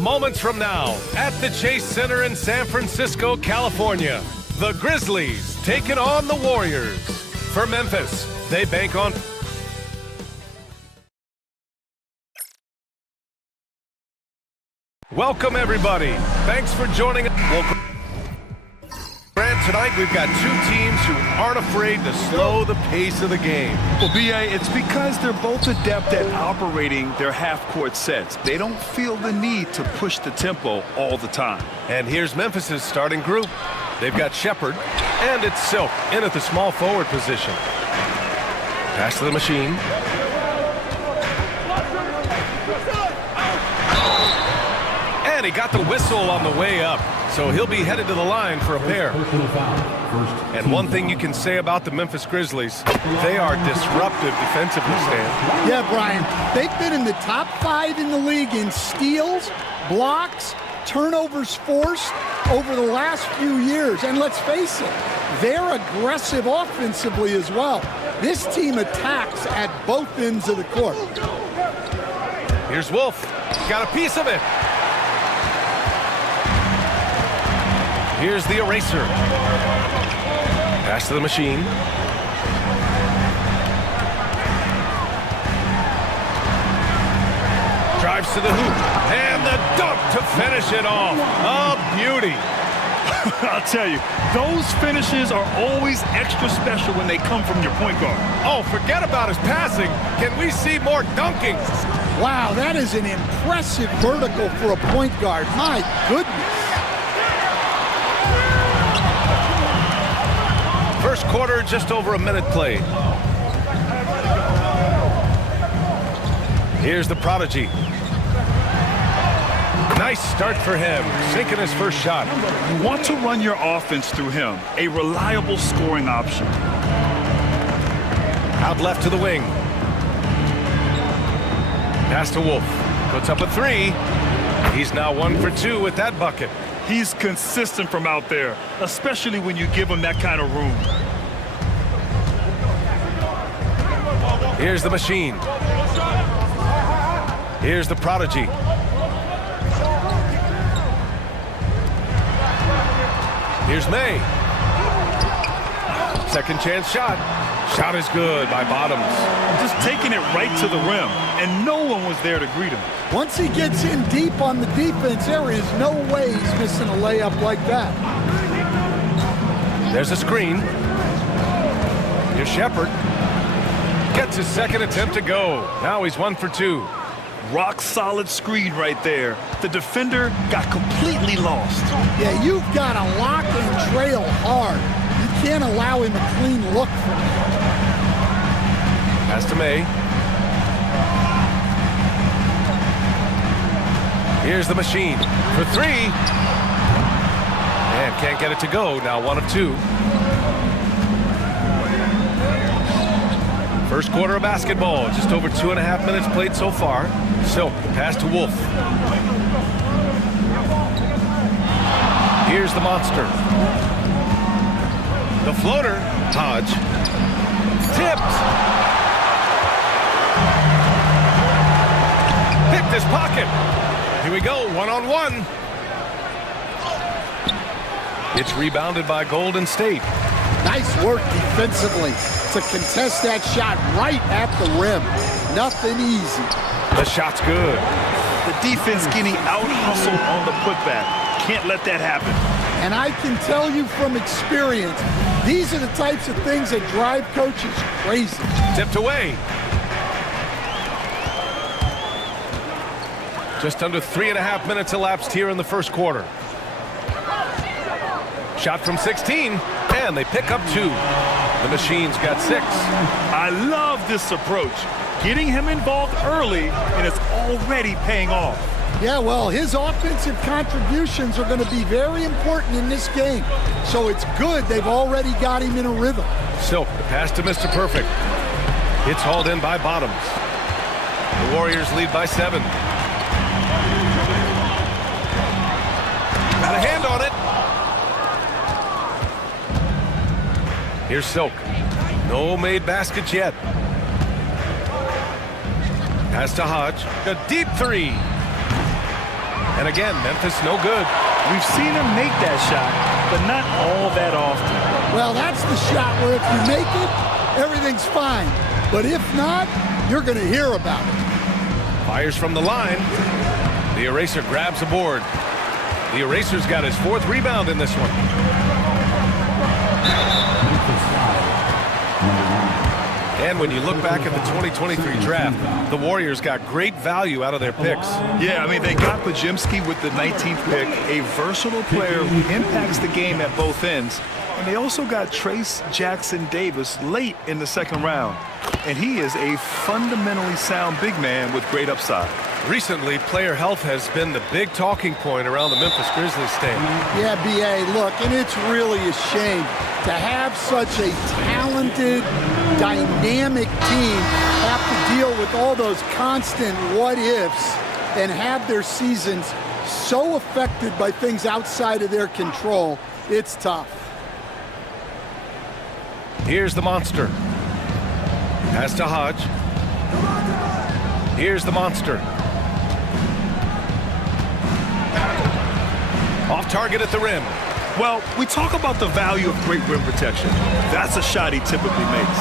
Moments from now, at the Chase Center in San Francisco, California, the Grizzlies taking on the Warriors. For Memphis, they bank on... Welcome, everybody. Thanks for joining us. Grant, tonight we've got two teams who aren't afraid to slow the pace of the game. Well, B.A., it's because they're both adept at operating their half-court sets. They don't feel the need to push the tempo all the time. And here's Memphis's starting group. They've got Shepard, and it's Silk in at the small forward position. Pass to the machine. And he got the whistle on the way up, so he'll be headed to the line for a pair. And one thing you can say about the Memphis Grizzlies, they are disruptive defensively, Stan. Yeah, Brian, they've been in the top 5 in the league in steals, blocks, turnovers forced over the last few years. And let's face it, they're aggressive offensively as well. This team attacks at both ends of the court. Here's Wolf. Got a piece of it. Here's the eraser. Pass to the machine. Drives to the hoop. And the dunk to finish it off. A beauty. I'll tell you, those finishes are always extra special when they come from your point guard. Oh, forget about his passing. Can we see more dunking? Wow, that is an impressive vertical for a point guard. My goodness. First quarter, just over a minute played. Here's the prodigy. Nice start for him, sinking his first shot. You want to run your offense through him, a reliable scoring option. Out left to the wing. Pass to Wolf. Puts up a 3. He's now 1 for 2 with that bucket. He's consistent from out there, especially when you give him that kind of room. Here's the machine. Here's the prodigy. Here's May. Second chance shot. Shot is good by Bottoms. Just taking it right to the rim, and no one was there to greet him. Once he gets in deep on the defense, there is no way he's missing a layup like that. There's a screen. Here's Shepard. Gets his second attempt to go. Now he's 1 for 2. Rock solid screen right there. The defender got completely lost. Yeah, you've got to lock and trail hard. You can't allow him a clean look from him. Pass to May. Here's the machine for 3. And can't get it to go. Now 1 of 2. First quarter of basketball. Just over 2.5 minutes played so far. Silk, pass to Wolf. Here's the monster. The floater. Hodge. Tipped. Picked his pocket. Here we go, 1-on-1. It's rebounded by Golden State. Nice work defensively to contest that shot right at the rim. Nothing easy. The shot's good. The defense getting out-hustled on the putback. Can't let that happen. And I can tell you from experience, these are the types of things that drive coaches crazy. Tipped away. Just under 3.5 minutes elapsed here in the first quarter. Shot from 16, and they pick up 2. The machine's got 6. I love this approach. Getting him involved early, and it's already paying off. Yeah, well, his offensive contributions are going to be very important in this game. So it's good they've already got him in a rhythm. Silk, the pass to Mr. Perfect. It's hauled in by Bottoms. The Warriors lead by 7. Got a hand on it. Here's Silk. No made baskets yet. Pass to Hodge. A deep 3. And again, Memphis no good. We've seen him make that shot, but not all that often. Well, that's the shot where if you make it, everything's fine. But if not, you're going to hear about it. Fires from the line. The Eraser grabs a board. The Eraser's got his 4th rebound in this one. And when you look back at the 2023 draft, the Warriors got great value out of their picks. Yeah, I mean, they got Pajimski with the 19th pick, a versatile player who impacts the game at both ends. And they also got Trace Jackson Davis late in the 2nd round. And he is a fundamentally sound big man with great upside. Recently, player health has been the big talking point around the Memphis Grizzlies team. Yeah, B.A., look, and it's really a shame to have such a talented, dynamic team have to deal with all those constant what-ifs and have their seasons so affected by things outside of their control. It's tough. Here's the monster. Pass to Hodge. Here's the monster. Off target at the rim. Well, we talk about the value of great rim protection. That's a shot he typically makes.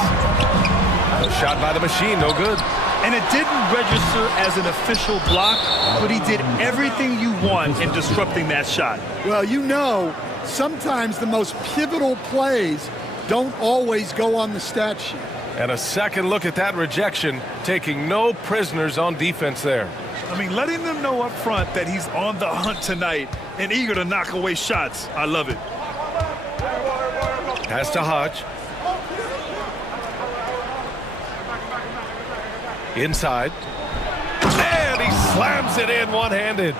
A shot by the machine, no good. And it didn't register as an official block, but he did everything you want in disrupting that shot. Well, you know, sometimes the most pivotal plays don't always go on the stat sheet. And a second look at that rejection, taking no prisoners on defense there. I mean, letting them know up front that he's on the hunt tonight and eager to knock away shots. I love it. Pass to Hodge. Inside. And he slams it in one-handed.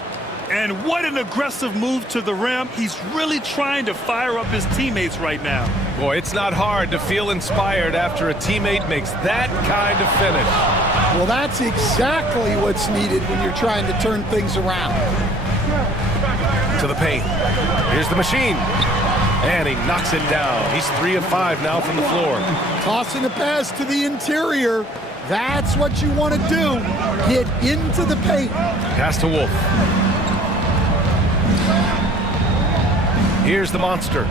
And what an aggressive move to the rim. He's really trying to fire up his teammates right now. Boy, it's not hard to feel inspired after a teammate makes that kind of finish. Well, that's exactly what's needed when you're trying to turn things around. To the paint. Here's the machine. And he knocks it down. He's 3 of 5 now from the floor. Tossing a pass to the interior. That's what you want to do. Get into the paint. Pass to Wolf. Here's the monster.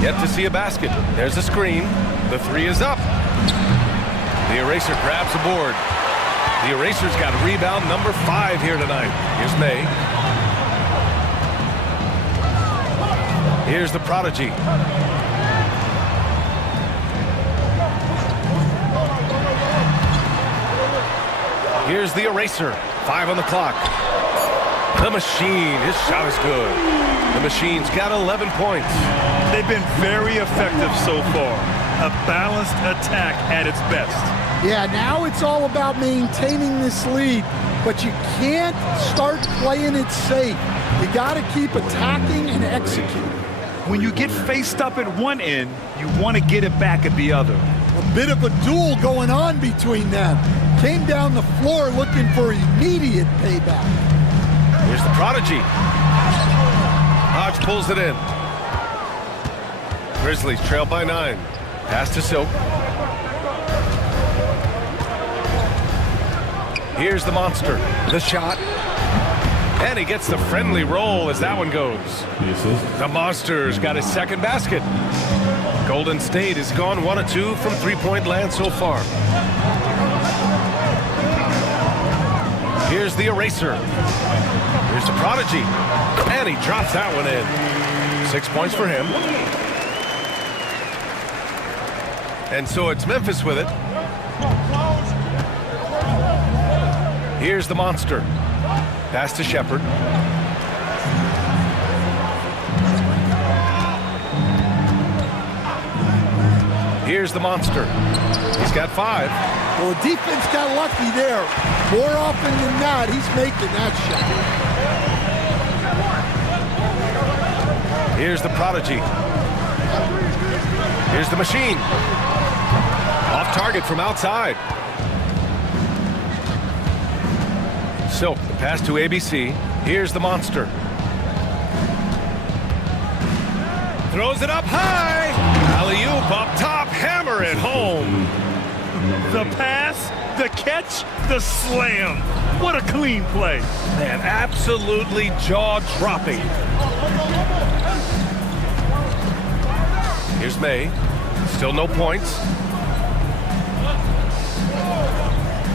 Yet to see a basket. There's a screen. The 3 is up. The Eraser grabs a board. The Eraser's got rebound number 5 here tonight. Here's May. Here's the prodigy. Here's the Eraser. 5 on the clock. The machine. His shot is good. The machine's got 11 points. They've been very effective so far. A balanced attack at its best. Yeah, now it's all about maintaining this lead, but you can't start playing it safe. You got to keep attacking and executing. When you get faced up at one end, you want to get it back at the other. A bit of a duel going on between them. Came down the floor looking for immediate payback. Here's the prodigy. Hodge pulls it in. Grizzlies trail by 9. Pass to Silk. Here's the monster. The shot. And he gets the friendly roll as that one goes. The monster's got his second basket. Golden State has gone 1 of 2 from three-point land so far. Here's the Eraser. Here's the prodigy. And he drops that one in. 6 points for him. And so it's Memphis with it. Here's the monster. Pass to Shepherd. Here's the monster. He's got 5. Well, the defense got lucky there. More often than not, he's making that shot. Here's the prodigy. Here's the machine. Off target from outside. Silk, the pass to ABC. Here's the monster. Throws it up high. Alley-oop up top, hammer it home. The pass, the catch, the slam. What a clean play. Man, absolutely jaw-dropping. Here's May. Still no points.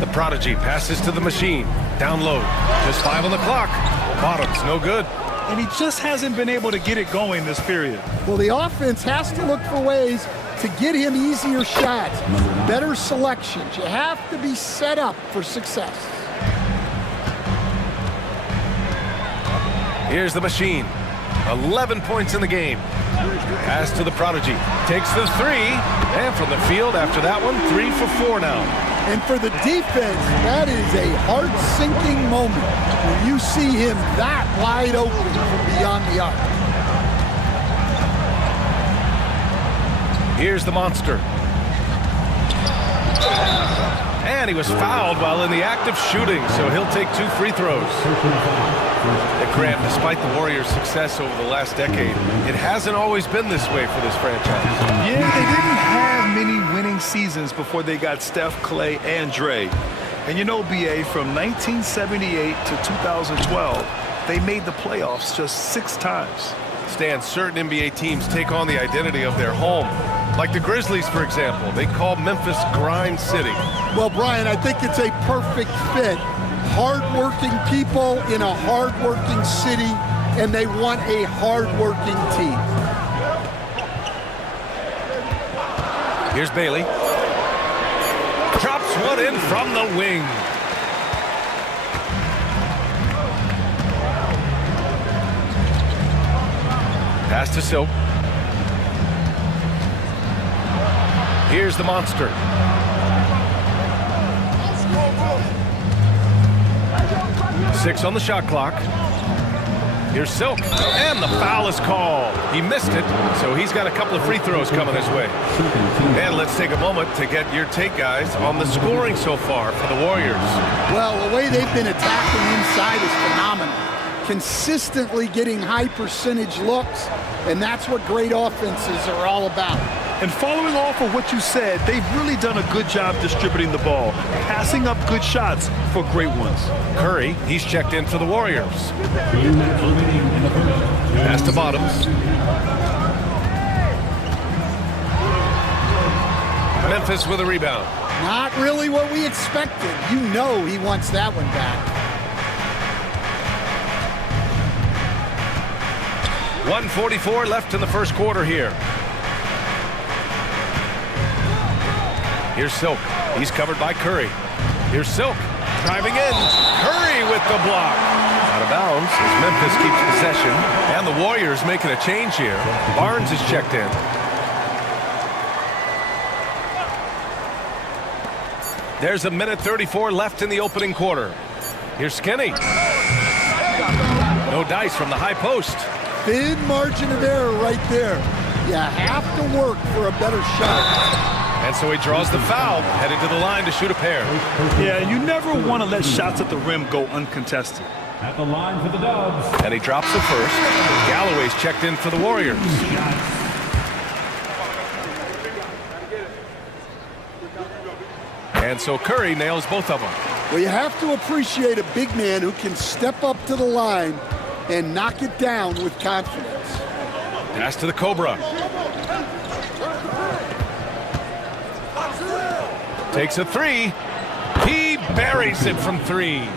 The prodigy passes to the machine. Down low. Just 5 on the clock. Bottom's no good. And he just hasn't been able to get it going this period. Well, the offense has to look for ways to get him easier shots, better selections. You have to be set up for success. Here's the machine. 11 points in the game. Pass to the prodigy. Takes the 3. And from the field after that one, 3 for 4 now. And for the defense, that is a heart-sinking moment when you see him that wide open from beyond the arc. Here's the monster. And he was fouled while in the act of shooting, so he'll take 2 free throws. And Grant, despite the Warriors' success over the last decade, it hasn't always been this way for this franchise. Yeah, they didn't have many winning seasons before they got Steph, Clay, and Dre. And you know, BA, from 1978 to 2012, they made the playoffs just 6 times. Stan, certain NBA teams take on the identity of their home. Like the Grizzlies, for example. They call Memphis Grind City. Well, Brian, I think it's a perfect fit. Hard-working people in a hard-working city, and they want a hard-working team. Here's Bailey. Drops one in from the wing. Pass to Silk. Here's the monster. Six on the shot clock. Here's Silk. And the foul is called. He missed it, so he's got a couple of free throws coming his way. And let's take a moment to get your take, guys, on the scoring so far for the Warriors. Well, the way they've been attacking inside is phenomenal. Consistently getting high percentage looks, and that's what great offenses are all about. And following off of what you said, they've really done a good job distributing the ball, passing up good shots for great ones. Curry, he's checked in for the Warriors. Pass to Bottoms. Memphis with a rebound. Not really what we expected. You know he wants that one back. 1:44 left in the first quarter here. Here's Silk. He's covered by Curry. Here's Silk. Driving in. Curry with the block. Out of bounds as Memphis keeps possession. And the Warriors making a change here. Barnes is checked in. There's 1:34 left in the opening quarter. Here's Skinny. No dice from the high post. Thin margin of error right there. You have to work for a better shot. And so he draws the foul, headed to the line to shoot a pair. Yeah, you never want to let shots at the rim go uncontested. At the line for the Dubs. And he drops the first. Galloway's checked in for the Warriors. And so Curry nails both of them. Well, you have to appreciate a big man who can step up to the line and knock it down with confidence. Pass to the Cobra. Takes a 3. He buries it from 3.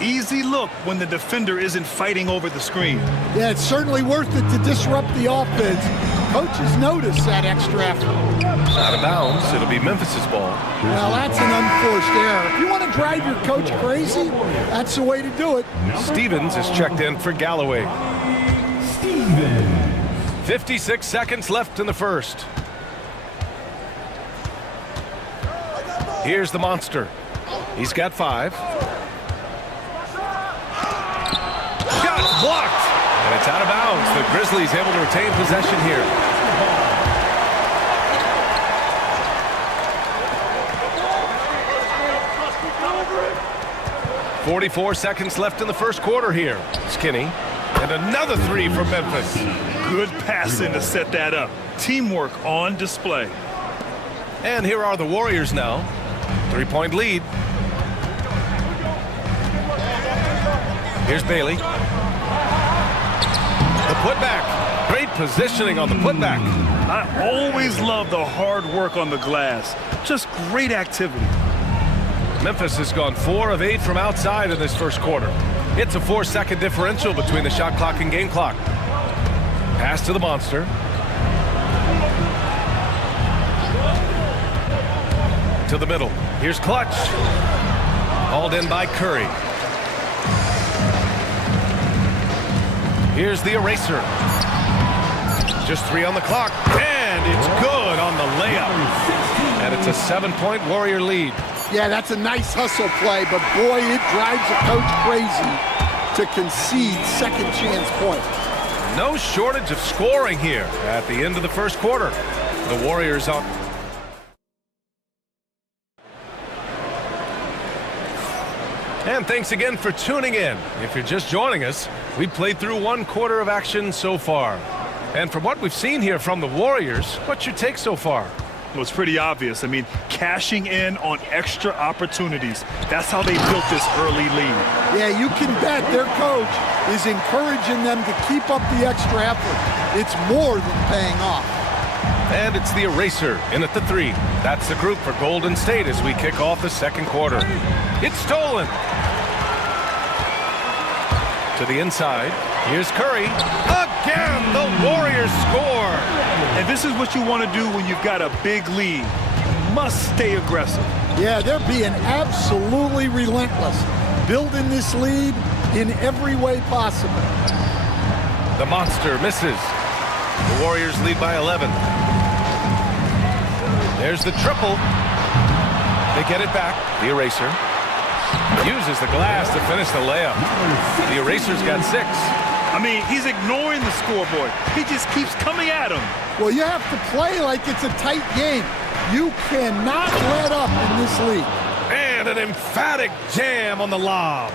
Easy look when the defender isn't fighting over the screen. Yeah, it's certainly worth it to disrupt the offense. Coaches notice that extra effort. Out of bounds. It'll be Memphis's ball. Well, that's an unforced error. If you want to drive your coach crazy, that's the way to do it. Stevens is checked in for Galloway. Stevens. 56 seconds left in the first. Here's the monster. He's got 5. Shot's blocked. And it's out of bounds. The Grizzlies able to retain possession here. .44 seconds left in the first quarter here. Skinny. And another 3 for Memphis. Good passing to set that up. Teamwork on display. And here are the Warriors now. 3-point lead. Here's Bailey. The putback. Great positioning on the putback. I always love the hard work on the glass. Just great activity. Memphis has gone 4 of 8 from outside in this first quarter. It's a 4-second differential between the shot clock and game clock. Pass to the monster. To the middle. Here's Clutch. Hauled in by Curry. Here's the eraser. Just 3 on the clock. And it's good on the layup. And it's a 7-point Warrior lead. Yeah, that's a nice hustle play, but boy, it drives a coach crazy to concede second chance points. No shortage of scoring here at the end of the first quarter. The Warriors on. And thanks again for tuning in. If you're just joining us, we played through 1 quarter of action so far. And from what we've seen here from the Warriors, what's your take so far? Well, it's pretty obvious. I mean, cashing in on extra opportunities. That's how they built this early lead. Yeah, you can bet their coach is encouraging them to keep up the extra effort. It's more than paying off. And it's the eraser in at the 3. That's the group for Golden State as we kick off the second quarter. It's stolen. To the inside. Here's Curry. Again, the Warriors score. And this is what you want to do when you've got a big lead. You must stay aggressive. Yeah, they're being absolutely relentless, building this lead in every way possible. The monster misses. The Warriors lead by 11. There's the triple. They get it back. The eraser uses the glass to finish the layup. The eraser's got 6. I mean, he's ignoring the scoreboard. He just keeps coming at him. Well, you have to play like it's a tight game. You cannot let up in this league. And an emphatic jam on the lob.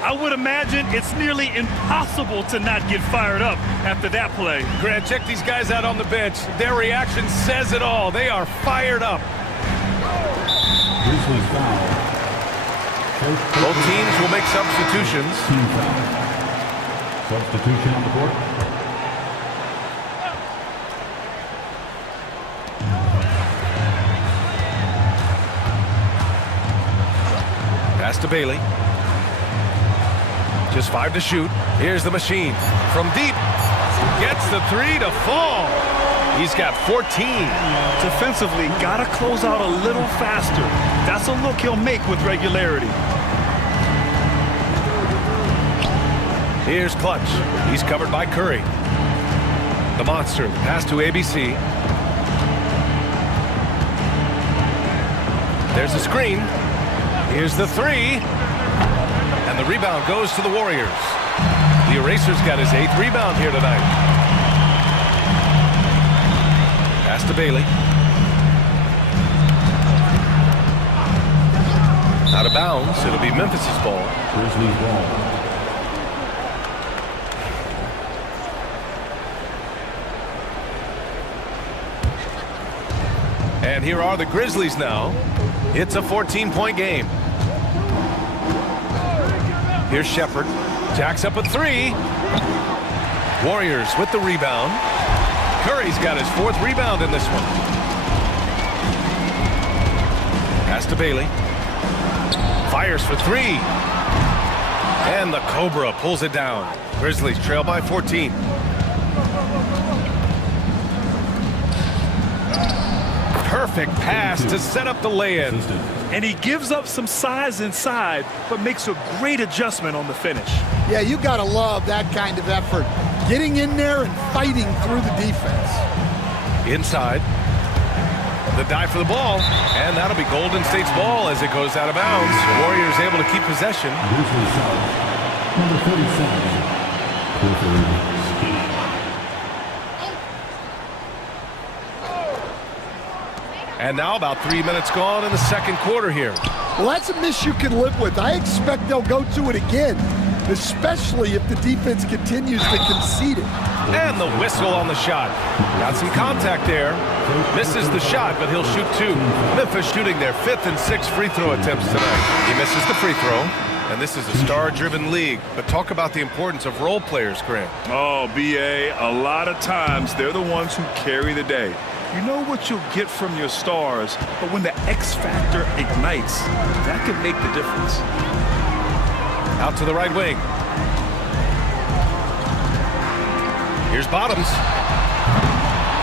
I would imagine it's nearly impossible to not get fired up after that play. Grant, check these guys out on the bench. Their reaction says it all. They are fired up. Grizzlies foul. Both teams will make substitutions. Team foul. Substitution on the court. Pass to Bailey. Just 5 to shoot. Here's the machine. From deep. Gets the 3 to fall. He's got 14. Defensively, gotta close out a little faster. That's a look he'll make with regularity. Here's Clutch. He's covered by Curry. The monster. Pass to ABC. There's a screen. Here's the 3. And the rebound goes to the Warriors. The eraser's got his 8th rebound here tonight. Pass to Bailey. Out of bounds. It'll be Memphis's ball. Grizzlies ball. And here are the Grizzlies now. It's a 14-point game. Here's Shepherd. Jacks up a 3. Warriors with the rebound. Curry's got his 4th rebound in this one. Pass to Bailey. Fires for 3. And the Cobra pulls it down. Grizzlies trail by 14. Perfect pass to set up the lay-in. And he gives up some size inside, but makes a great adjustment on the finish. Yeah, you gotta love that kind of effort. Getting in there and fighting through the defense. Inside. The dive for the ball. And that'll be Golden State's ball as it goes out of bounds. Warriors able to keep possession. Grizzlies foul. Number 37. Clifford. And now about 3 minutes gone in the second quarter here. Well, that's a miss you can live with. I expect they'll go to it again. especially if the defense continues to concede it. And the whistle on the shot. Got some contact there. Misses the shot, but he'll shoot two. Memphis shooting their 5th and 6th free throw attempts tonight. He misses the free throw. And this is a star-driven league. But talk about the importance of role players, Grant. Oh, B.A., a lot of times they're the ones who carry the day. You know what you'll get from your stars, but when the X factor ignites, that can make the difference. Out to the right wing. Here's Bottoms.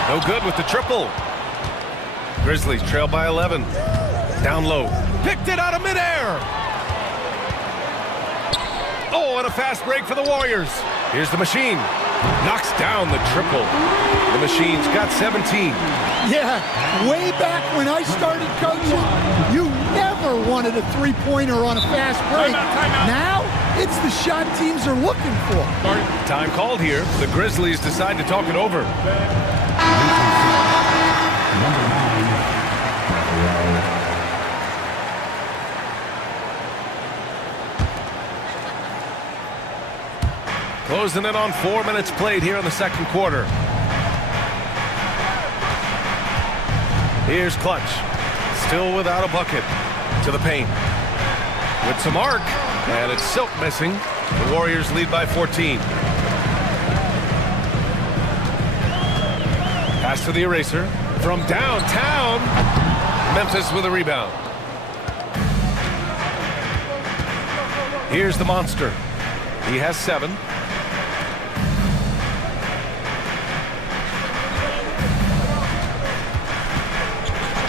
No good with the triple. Grizzlies trail by 11. Down low. Picked it out of midair. Oh, and a fast break for the Warriors. Here's the Machine. Knocks down the triple. The Machine's got 17. Yeah, way back when I started coaching, you never wanted a three-pointer on a fast break. Now, it's the shot teams are looking for. Time called here. The Grizzlies decide to talk it over. Closing in on 4 minutes played here in the second quarter. Here's Clutch. Still without a bucket. To the paint. With some arc. And it's Silk missing. The Warriors lead by 14. Pass to the eraser. From downtown. Memphis with a rebound. Here's the Monster. He has 7.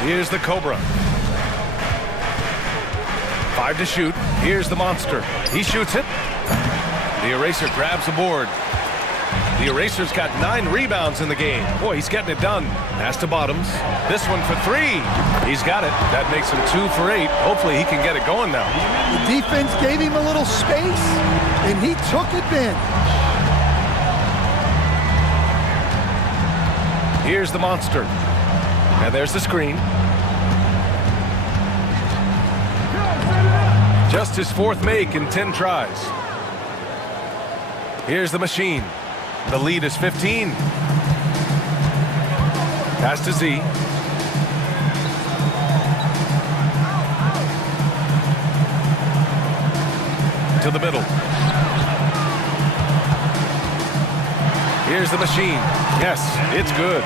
Here's the Cobra. 5 to shoot. Here's the Monster. He shoots it. The Eraser grabs the board. The Eraser's got 9 rebounds in the game. Boy, he's getting it done. Pass to Bottoms. This one for 3. He's got it. That makes him 2 for 8. Hopefully he can get it going now. The defense gave him a little space, and he took advantage. Here's the Monster. And there's the screen. Just his 4th make in 10 tries. Here's the Machine. The lead is 15. Pass to Z. To the middle. Here's the Machine. Yes, it's good.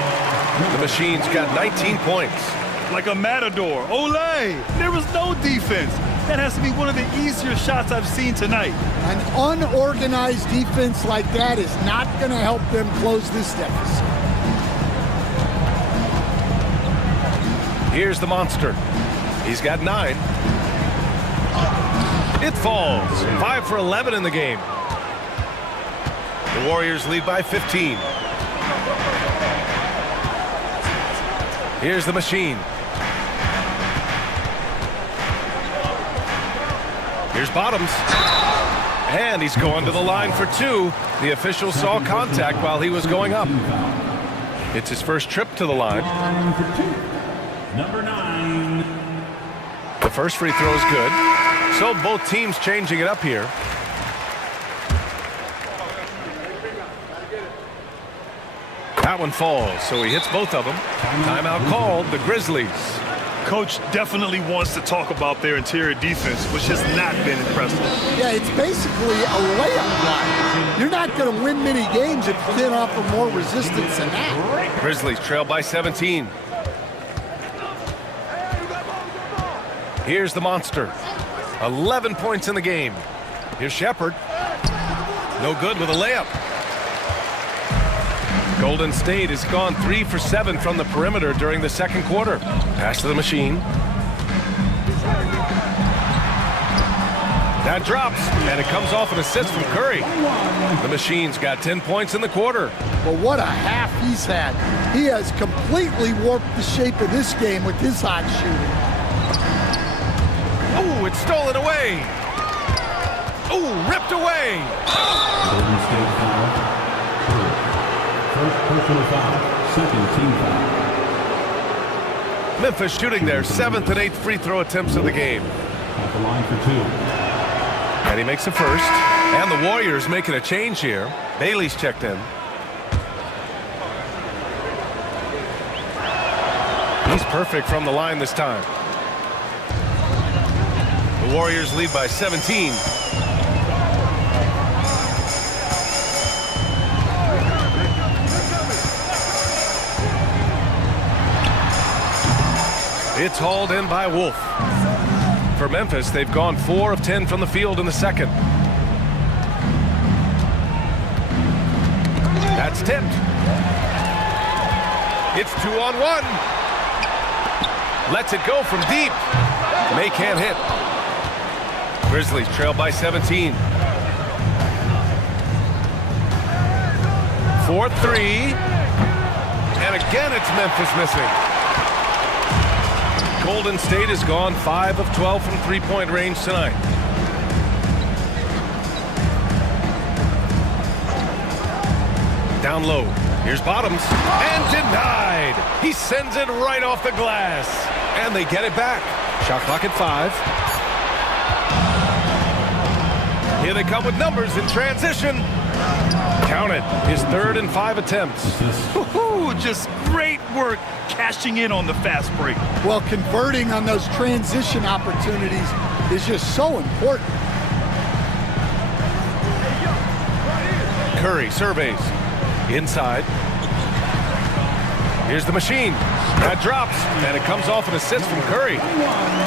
The Machine's got 19 points. Like a matador. Olay! There was no defense. That has to be one of the easier shots I've seen tonight. An unorganized defense like that is not going to help them close this deficit. Here's the Monster. He's got 9. It falls. 5 for 11 in the game. The Warriors lead by 15. Here's the Machine. Here's Bottoms. And he's going to the line for 2. The official saw contact while he was going up. It's his first trip to the line. Number 9. The first free throw is good. So both teams changing it up here. That one falls, so he hits both of them. Timeout called, the Grizzlies. Coach definitely wants to talk about their interior defense, which has not been impressive. Yeah, it's basically a layup line. You're not going to win many games if you can't offer more resistance than that. Grizzlies trail by 17. Here's the Monster. 11 points in the game. Here's Shepard. No good with a layup. Golden State has gone 3 for 7 from the perimeter during the second quarter. Pass to the Machine. That drops, and it comes off an assist from Curry. The Machine's got 10 points in the quarter. Well, what a half he's had. He has completely warped the shape of this game with his hot shooting. Oh, it's stolen away. Oh, ripped away. Golden State foul. First personal foul. Second team foul. Memphis shooting their 7th and 8th free throw attempts of the game. At the line for 2. And he makes the first. And the Warriors making a change here. Bailey's checked in. He's perfect from the line this time. The Warriors lead by 17. It's hauled in by Wolf. For Memphis, they've gone 4 of 10 from the field in the second. That's tipped. It's 2-on-1. Lets it go from deep. May can't hit. Grizzlies trail by 17. 4-3. And again, it's Memphis missing. Golden State has gone 5 of 12 from three-point range tonight. Down low. Here's Bottoms. And denied. He sends it right off the glass. And they get it back. Shot clock at 5. Here they come with numbers in transition. Count it. His 3rd and 5 attempts. Just great work cashing in on the fast break. Well, converting on those transition opportunities is just so important. Curry surveys. Inside. Here's the machine. That drops, and it comes off an assist from Curry.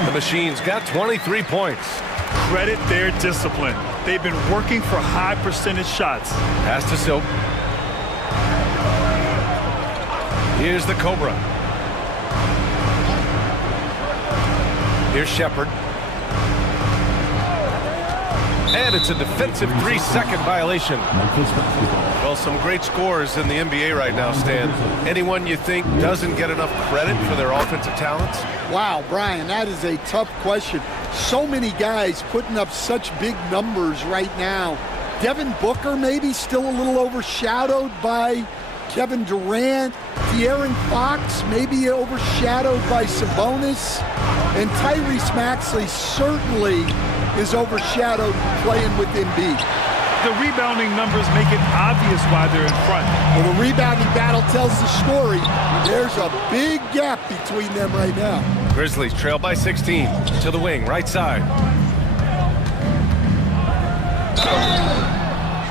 The machine's got 23 points. Credit their discipline. They've been working for high percentage shots. Pass to Silk. Here's the Cobra. Here's Shepard. And it's a defensive 3-second violation. Well, some great scores in the NBA right now, Stan. Anyone you think doesn't get enough credit for their offensive talents? Wow, Brian, that is a tough question. So many guys putting up such big numbers right now. Devin Booker maybe still a little overshadowed by Kevin Durant. De'Aaron Fox maybe overshadowed by Sabonis. And Tyrese Maxey certainly is overshadowed playing with Embiid. The rebounding numbers make it obvious why they're in front. Well, the rebounding battle tells the story. There's a big gap between them right now. Grizzlies trail by 16. To the wing, right side.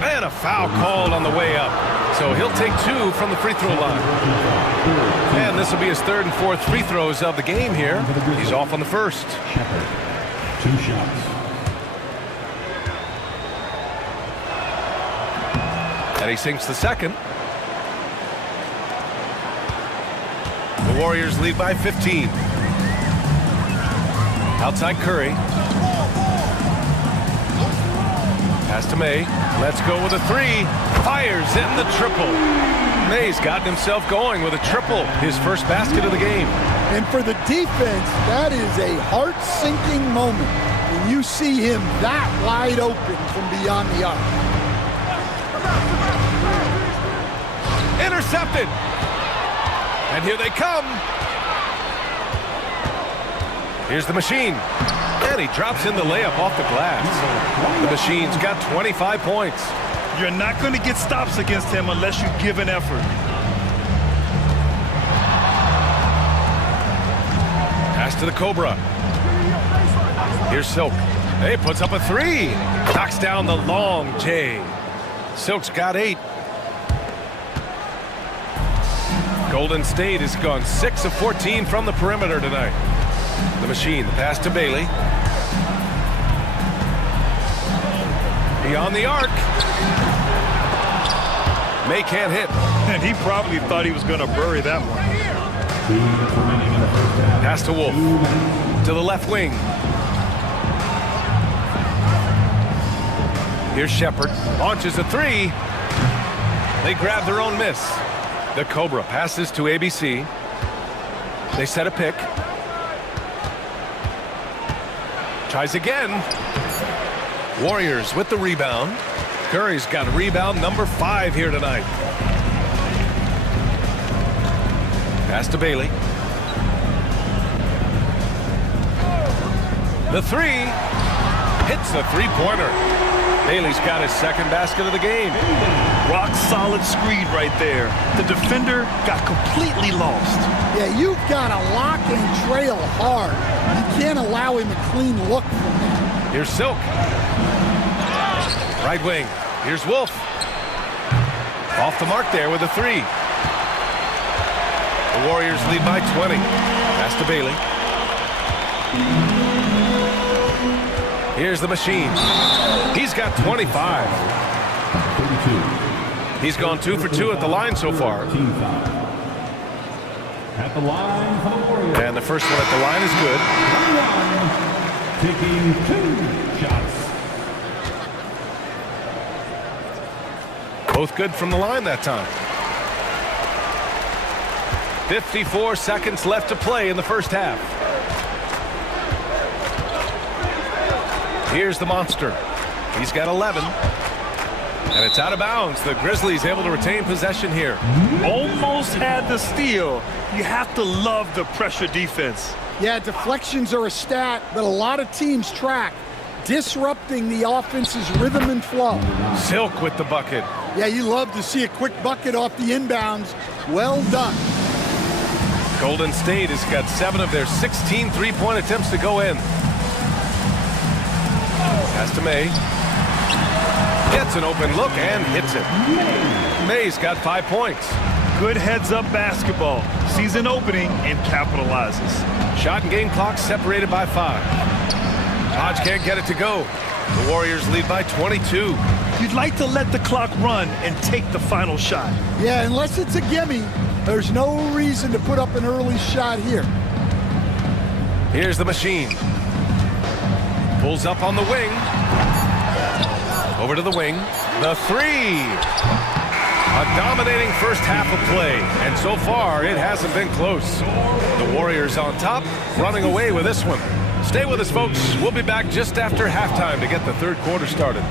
And a foul called on the way up. So he'll take 2 from the free throw line. And this will be his 3rd and 4th free throws of the game here. He's off on the first. 2 shots. And he sinks the second. The Warriors lead by 15. Outside Curry. Pass to May. Let's go with a 3. Fires in the triple. May's gotten himself going with a triple. His first basket of the game. And for the defense, that is a heart-sinking moment when you see him that wide open from beyond the arc. Intercepted. And here they come. Here's the machine. And he drops in the layup off the glass. The machine's got 25 points. You're not going to get stops against him unless you give an effort. Pass to the Cobra. Here's Silk. He puts up a 3. Knocks down the long J. Silk's got 8. Golden State has gone 6 of 14 from the perimeter tonight. The machine, the pass to Bailey. Beyond the arc. May can't hit. And he probably thought he was going to bury that one. Pass to Wolf. To the left wing. Here's Shepard. Launches a 3. They grab their own miss. The Cobra passes to ABC. They set a pick. Tries again. Warriors with the rebound. Curry's got rebound number 5 here tonight. Pass to Bailey. The 3. Hits the 3-pointer. Bailey's got his second basket of the game. Rock solid screen right there. The defender got completely lost. Yeah, you've got to lock and trail hard. You can't allow him a clean look from that. Here's Silk. Right wing. Here's Wolf. Off the mark there with a three. The Warriors lead by 20. Pass to Bailey. Here's the machine. He's got 25. 32. He's gone 2 for 2 at the line so far. Team foul. At the line for the Warriors. And the first one at the line is good. Taking 2 shots. Both good from the line that time. 54 seconds left to play in the first half. Here's the monster. He's got 11. And it's out of bounds. The Grizzlies able to retain possession here. Almost had the steal. You have to love the pressure defense. Yeah, deflections are a stat that a lot of teams track, disrupting the offense's rhythm and flow. Silk with the bucket. Yeah, you love to see a quick bucket off the inbounds. Well done. Golden State has got 7 of their 16 three-point attempts to go in. Pass to May. Gets an open look and hits it. May's got 5 points. Good heads-up basketball. Sees an opening and capitalizes. Shot and game clock separated by 5. Hodge can't get it to go. The Warriors lead by 22. You'd like to let the clock run and take the final shot. Yeah, unless it's a gimme, there's no reason to put up an early shot here. Here's the machine. Pulls up on the wing. Over to the wing. The three. A dominating first half of play. And so far, it hasn't been close. The Warriors on top, running away with this one. Stay with us, folks. We'll be back just after halftime to get the third quarter started.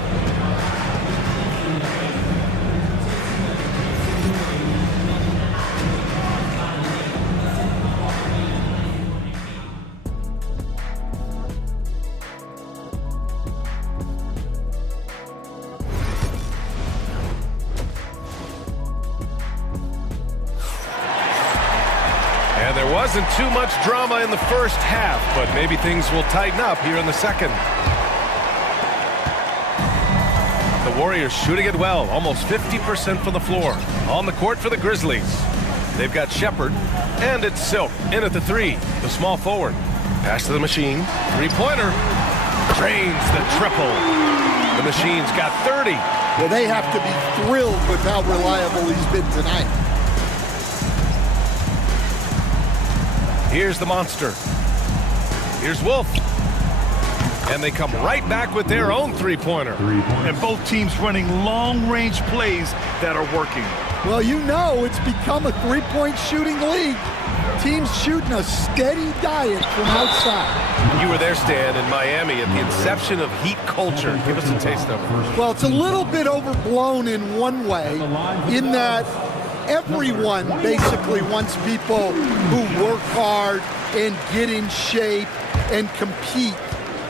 And there wasn't too much drama in the first half, but maybe things will tighten up here in the second. The Warriors shooting it well, almost 50% from the floor. On the court for the Grizzlies. They've got Shepherd, and it's Silk in at the three, the small forward. Pass to the machine, three-pointer. Drains the triple. The machine's got 30. Well, they have to be thrilled with how reliable he's been tonight. Here's the monster. Here's Wolf. And they come right back with their own three-pointer. And both teams running long-range plays that are working. Well, you know it's become a three-point shooting league. Teams shooting a steady diet from outside. You were there, Stan, in Miami at the inception of Heat culture. Give us a taste of it. Well, it's a little bit overblown in one way, in that everyone basically wants people who work hard and get in shape and compete.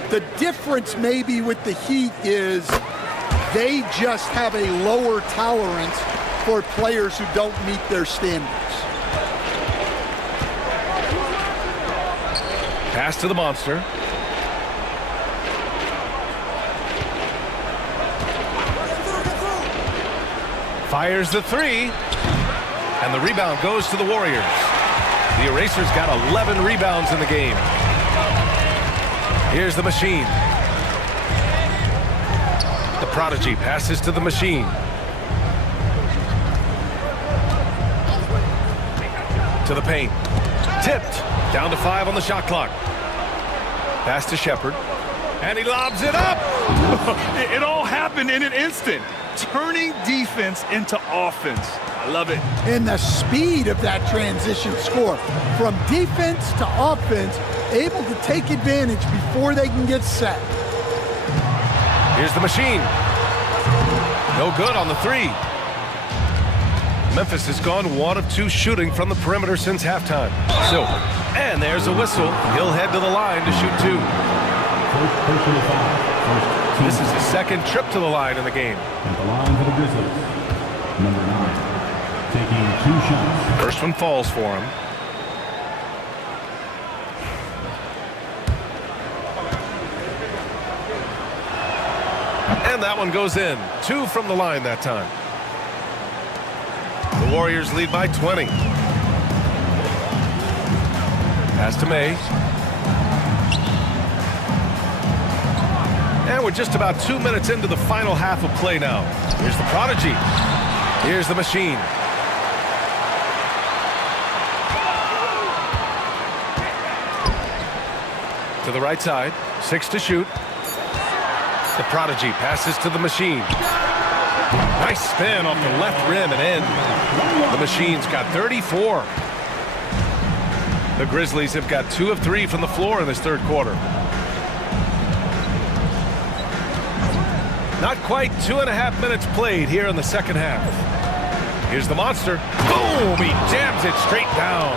The difference maybe with the Heat is they just have a lower tolerance for players who don't meet their standards. Pass to the monster. Fires the three. And the rebound goes to the Warriors. The Erasers got 11 rebounds in the game. Here's the machine. The prodigy passes to the machine. To the paint. Tipped. Down to 5 on the shot clock. Pass to Shepherd. And he lobs it up. It all happened in an instant. Turning defense into offense. I love it. And the speed of that transition score. From defense to offense, able to take advantage before they can get set. Here's the machine. No good on the three. Memphis has gone 1 of 2 shooting from the perimeter since halftime. Silver. And there's a whistle. He'll head to the line to shoot 2. First personal foul. First This is his second trip to the line in the game. At the line for the Grizzlies, number 9, taking 2 shots. First one falls for him. And that one goes in. 2 from the line that time. The Warriors lead by 20. Pass to May. And we're just about 2 minutes into the final half of play now. Here's the prodigy. Here's the machine. To the right side. 6 to shoot. The prodigy passes to the machine. Nice spin off the left rim and in. The machine's got 34. The Grizzlies have got 2 of 3 from the floor in this third quarter. Not quite 2.5 minutes played here in the second half. Here's the monster. Boom! He jams it straight down.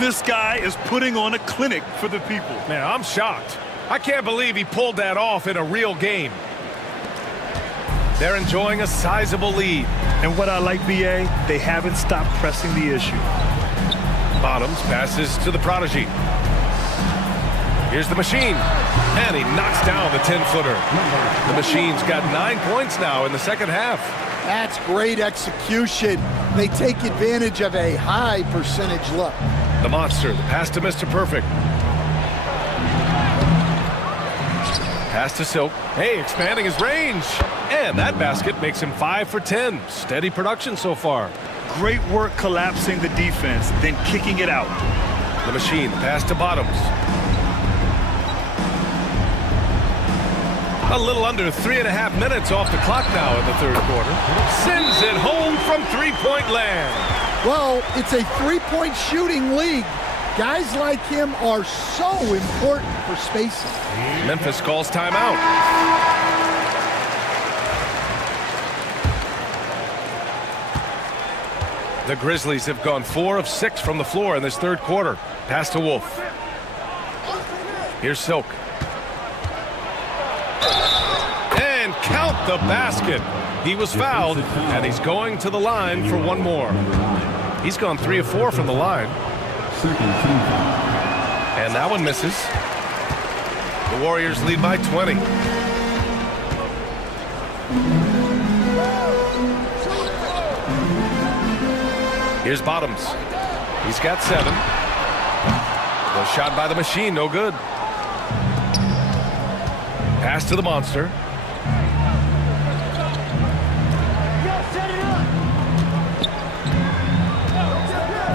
This guy is putting on a clinic for the people. Man, I'm shocked. I can't believe he pulled that off in a real game. They're enjoying a sizable lead. And what I like, BA, they haven't stopped pressing the issue. Bottoms passes to the prodigy. Here's the machine. And he knocks down the 10-footer. The machine's got 9 points now in the second half. That's great execution. They take advantage of a high percentage look. The monster, the pass to Mr. Perfect. Pass to Silk. Hey, expanding his range. And that basket makes him 5 for 10. Steady production so far. Great work collapsing the defense, then kicking it out. The machine, the pass to Bottoms. A little under 3.5 minutes off the clock now in the third quarter. Sends it home from three-point land. Well, it's a three-point shooting league. Guys like him are so important for spacing. Memphis calls timeout. The Grizzlies have gone 4 of 6 from the floor in this third quarter. Pass to Wolf. Here's Silk. And count the basket. He was fouled, and he's going to the line for one more. He's gone 3 of 4 from the line. And that one misses. The Warriors lead by 20. Here's Bottoms. He's got 7. The shot by the machine, no good. Pass to the monster.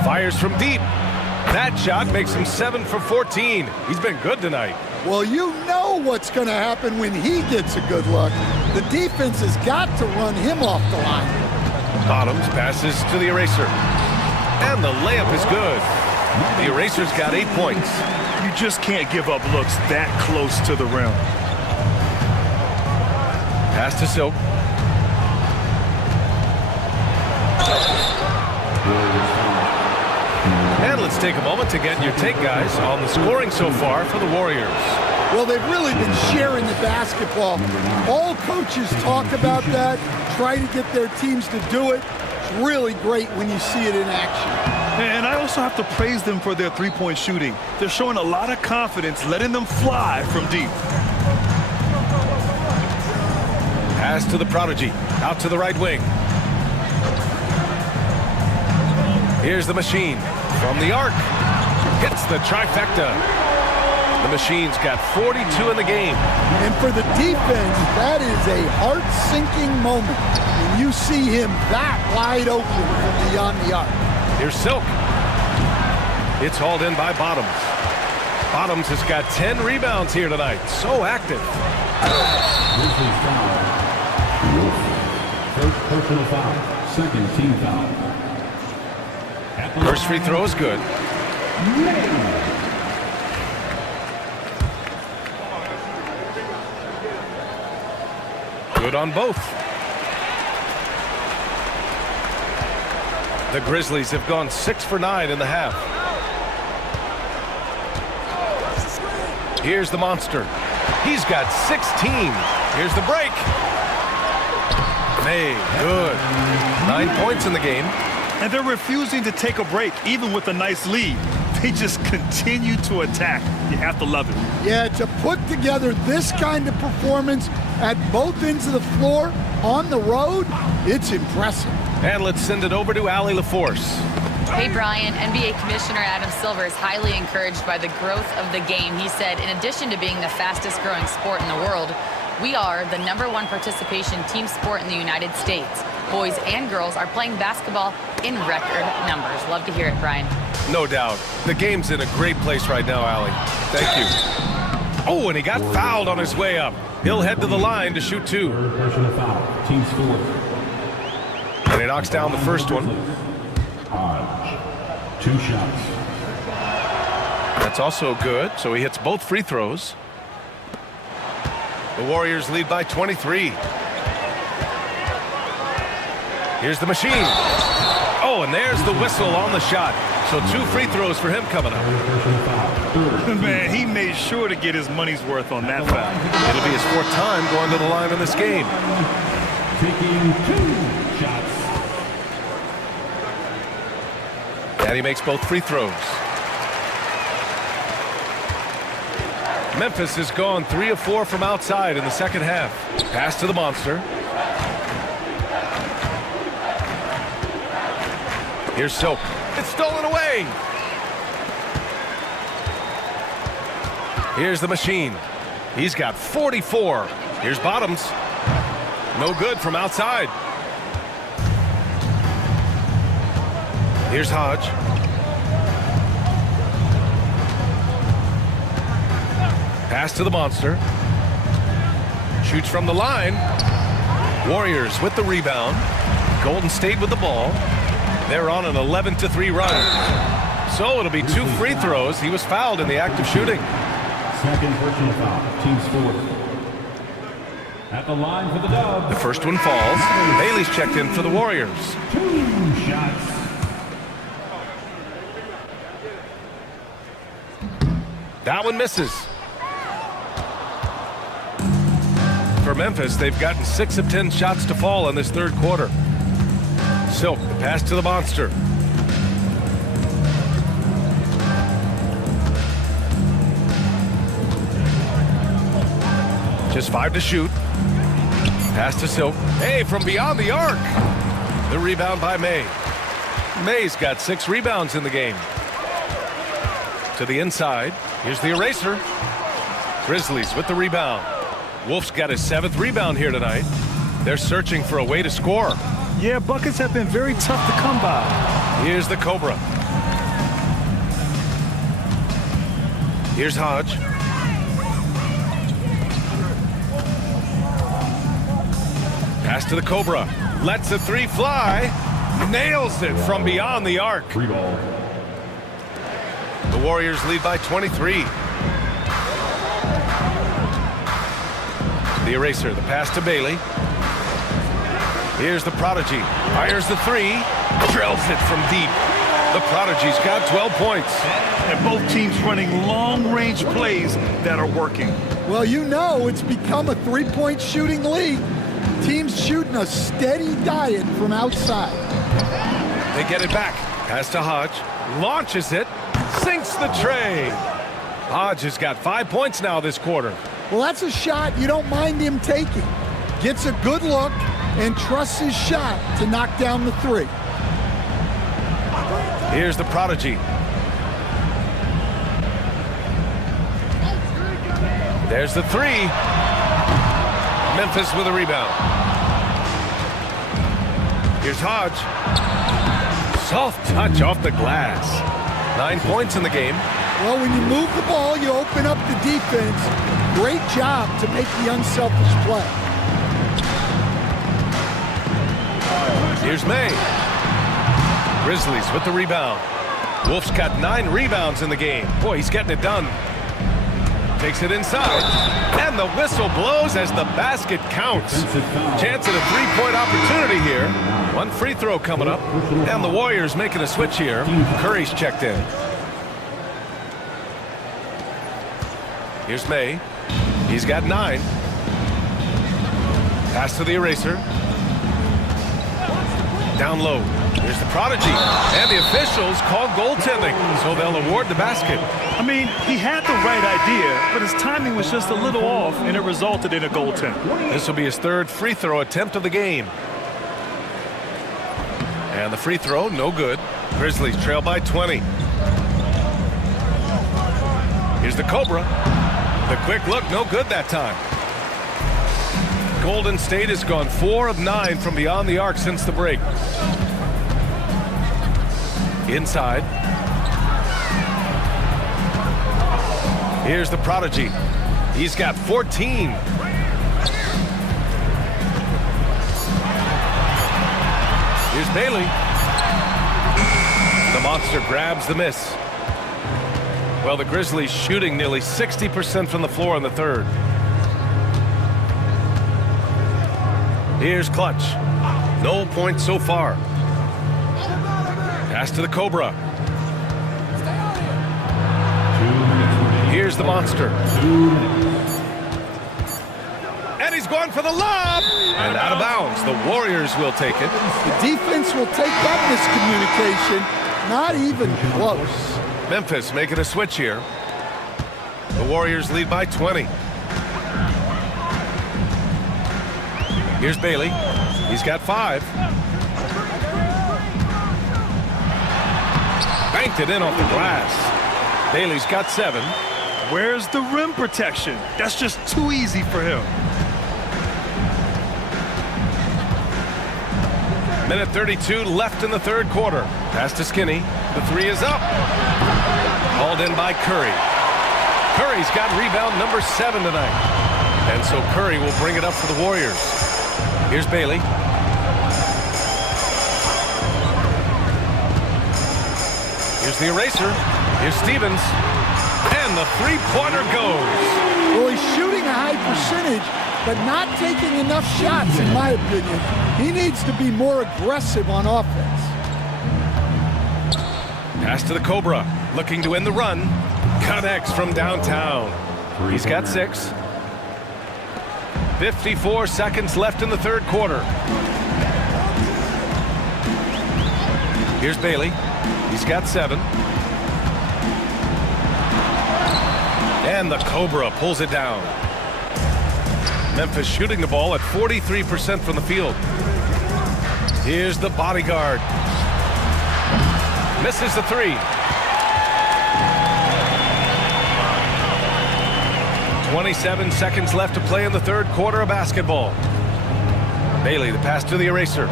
Fires from deep. That shot makes him 7 for 14. He's been good tonight. Well, you know what's going to happen when he gets a good look. The defense has got to run him off the line. Bottoms passes to the eraser. And the layup is good. The eraser's got 8 points. You just can't give up looks that close to the rim. Pass to Silk. And let's take a moment to get your take, guys, on the scoring so far for the Warriors. Well, they've really been sharing the basketball. All coaches talk about that, try to get their teams to do it. It's really great when you see it in action. And I also have to praise them for their three-point shooting. They're showing a lot of confidence, letting them fly from deep. Pass to the prodigy, out to the right wing. Here's the machine, from the arc, hits the trifecta. The machine's got 42 in the game. And for the defense, that is a heart-sinking moment when you see him that wide open from beyond the arc. Here's Silk. It's hauled in by Bottoms. Bottoms has got 10 rebounds here tonight. So active. First personal foul, second team foul. First free throw is good. Good on both. The Grizzlies have gone 6 for 9 in the half. Here's the monster. He's got 16. Here's the break. May, good. 9 points in the game. And they're refusing to take a break, even with a nice lead. They just continue to attack. You have to love it. Yeah, to put together this kind of performance at both ends of the floor on the road, it's impressive. And let's send it over to Allie LaForce. Hey, Brian, NBA Commissioner Adam Silver is highly encouraged by the growth of the game. He said, in addition to being the fastest growing sport in the world, we are the #1 participation team sport in the United States. Boys and girls are playing basketball in record numbers. Love to hear it, Brian. No doubt. The game's in a great place right now, Allie. Thank you. Oh, and he got fouled on his way up. He'll head to the line to shoot 2. Third personal foul. Team score. And he knocks down the first one. Hodge. 2 shots. That's also good, so he hits both free throws. The Warriors lead by 23. Here's the machine. Oh, and there's the whistle on the shot. So 2 free throws for him coming up. Man, he made sure to get his money's worth on that foul. It'll be his 4th time going to the line in this game. Taking 2 shots. And he makes both free throws. Memphis has gone 3 of 4 from outside in the second half. Pass to the monster. Here's Silk. It's stolen away. Here's the machine. He's got 44. Here's Bottoms. No good from outside. Here's Hodge. Pass to the monster. Shoots from the line. Warriors with the rebound. Golden State with the ball. They're on an 11-3 run. So it'll be 2 free throws. He was fouled in the act of shooting. Second personal foul. Team score. At the line for the dub. The first one falls. Bailey's checked in for the Warriors. 2 shots. That one misses. For Memphis, they've gotten 6 of 10 shots to fall in this third quarter. Silk, the pass to the monster. Just 5 to shoot. Pass to Silk. Hey, from beyond the arc. The rebound by May. May's got 6 rebounds in the game. To the inside. Here's the eraser. Grizzlies with the rebound. Wolf's got his 7th rebound here tonight. They're searching for a way to score. Yeah, buckets have been very tough to come by. Here's the Cobra. Here's Hodge. Pass to the Cobra. Lets the 3 fly. Nails it from beyond the arc. 3 ball. The Warriors lead by 23. The eraser, the pass to Bailey. Here's the Prodigy. Fires the 3. Drills it from deep. The Prodigy's got 12 points. And both teams running long-range plays that are working. Well, you know it's become a 3-point shooting league. Teams shooting a steady diet from outside. They get it back. Pass to Hodge. Launches it. Sinks the tray. Hodge has got 5 points now this quarter. Well, that's a shot you don't mind him taking. Gets a good look and trusts his shot to knock down the 3. Here's the Prodigy. There's the 3. Memphis with a rebound. Here's Hodge. Soft touch off the glass. 9 points in the game. Well, when you move the ball, you open up the defense. Great job to make the unselfish play. Here's May. Grizzlies with the rebound. Wolf's got 9 rebounds in the game. Boy, he's getting it done. Takes it inside. And the whistle blows as the basket counts. Chance at a 3-point opportunity here. 1 free throw coming up. And the Warriors making a switch here. Curry's checked in. Here's May. He's got 9. Pass to the eraser. Down low. Here's the prodigy. And the officials call goaltending, so they'll award the basket. I mean, he had the right idea, but his timing was just a little off, and it resulted in a goaltend. This will be his third free throw attempt of the game. And the free throw, no good. Grizzlies trail by 20. Here's the Cobra. The quick look, no good that time. Golden State has gone 4 of 9 from beyond the arc since the break. Inside. Here's the prodigy. He's got 14. Here's Bailey. The monster grabs the miss. Well, the Grizzlies shooting nearly 60% from the floor in the third. Here's Clutch. No points so far. Pass to the Cobra. Here's the monster. And he's going for the lob. And out of bounds. The Warriors will take it. The defense will take that miscommunication. Not even close. Memphis making a switch here. The Warriors lead by 20. Here's Bailey. He's got 5. Banked it in off the glass. Bailey's got 7. Where's the rim protection? That's just too easy for him. Minute 32 left in the third quarter. Pass to Skinny. The 3 is up. Hauled in by Curry. Curry's got rebound number 7 tonight. And so Curry will bring it up for the Warriors. Here's Bailey. Here's the eraser. Here's Stevens. And the three-pointer goes. Well, he's shooting a high percentage, but not taking enough shots, in my opinion. He needs to be more aggressive on offense. Pass to the Cobra. Looking to end the run. Connects from downtown. He's got 6. 54 seconds left in the third quarter. Here's Bailey. He's got 7. And the Cobra pulls it down. Memphis shooting the ball at 43% from the field. Here's the bodyguard. Misses the 3. 27 seconds left to play in the third quarter of basketball. Bailey, the pass to the eraser.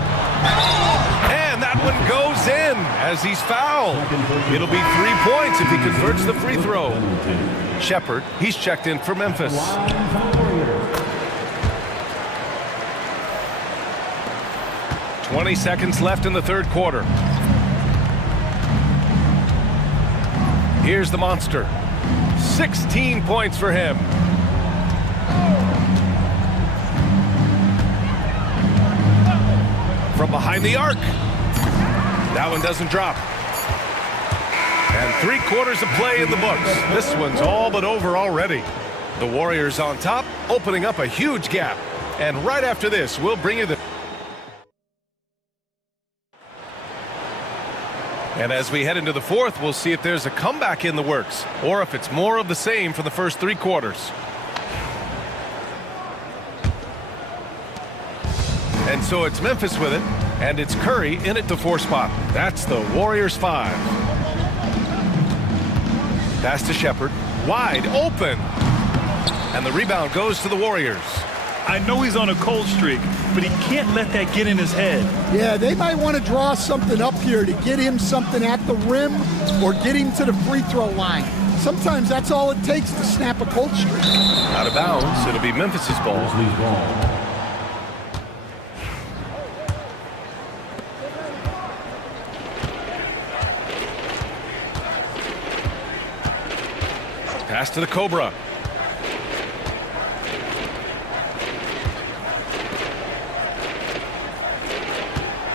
And that one goes in as he's fouled. It'll be 3 points if he converts the free throw. Shepard, he's checked in for Memphis. 20 seconds left in the third quarter. Here's the monster. 16 points for him. From behind the arc. That one doesn't drop. And 3 quarters of play in the books. This one's all but over already. The Warriors on top, opening up a huge gap. And right after this, we'll bring you the... And as we head into the fourth, we'll see if there's a comeback in the works, or if it's more of the same for the first 3 quarters. And so it's Memphis with it, and it's Curry in at the 4 spot. That's the Warriors 5. Pass to Shepard, wide open. And the rebound goes to the Warriors. I know he's on a cold streak, but he can't let that get in his head. Yeah, they might want to draw something up here to get him something at the rim or get him to the free throw line. Sometimes that's all it takes to snap a cold streak. Out of bounds, it'll be Memphis's ball. Pass to the Cobra.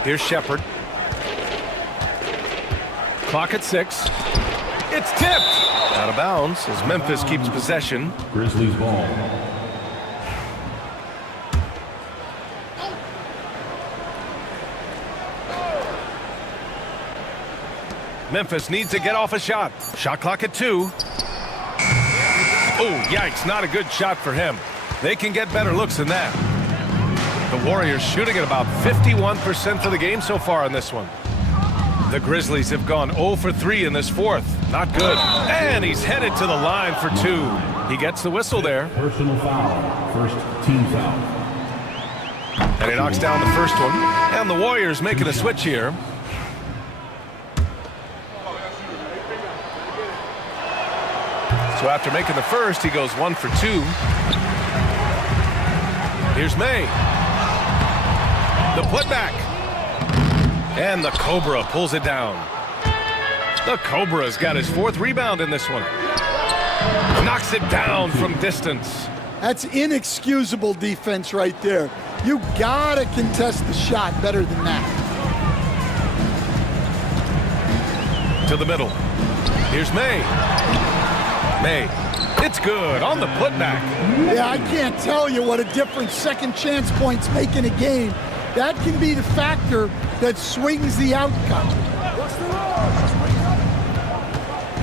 Here's Shepard. Clock at 6. It's tipped. Out of bounds as Memphis keeps possession. Grizzlies ball. Memphis needs to get off a shot. Shot clock at 2. Oh, yikes, not a good shot for him. They can get better looks than that. The Warriors shooting at about 51% for the game so far on this one. The Grizzlies have gone 0 for 3 in this fourth. Not good. And he's headed to the line for 2. He gets the whistle there. Personal foul. First team foul. And he knocks down the first one. And the Warriors making a switch here. So after making the first, he goes 1 for 2. Here's May. The putback. And the Cobra pulls it down. The Cobra's got his 4th rebound in this one. Knocks it down from distance. That's inexcusable defense right there. You gotta contest the shot better than that. To the middle. Here's May. May. It's good on the putback. Yeah, I can't tell you what a difference second chance points make in a game. That can be the factor that swings the outcome.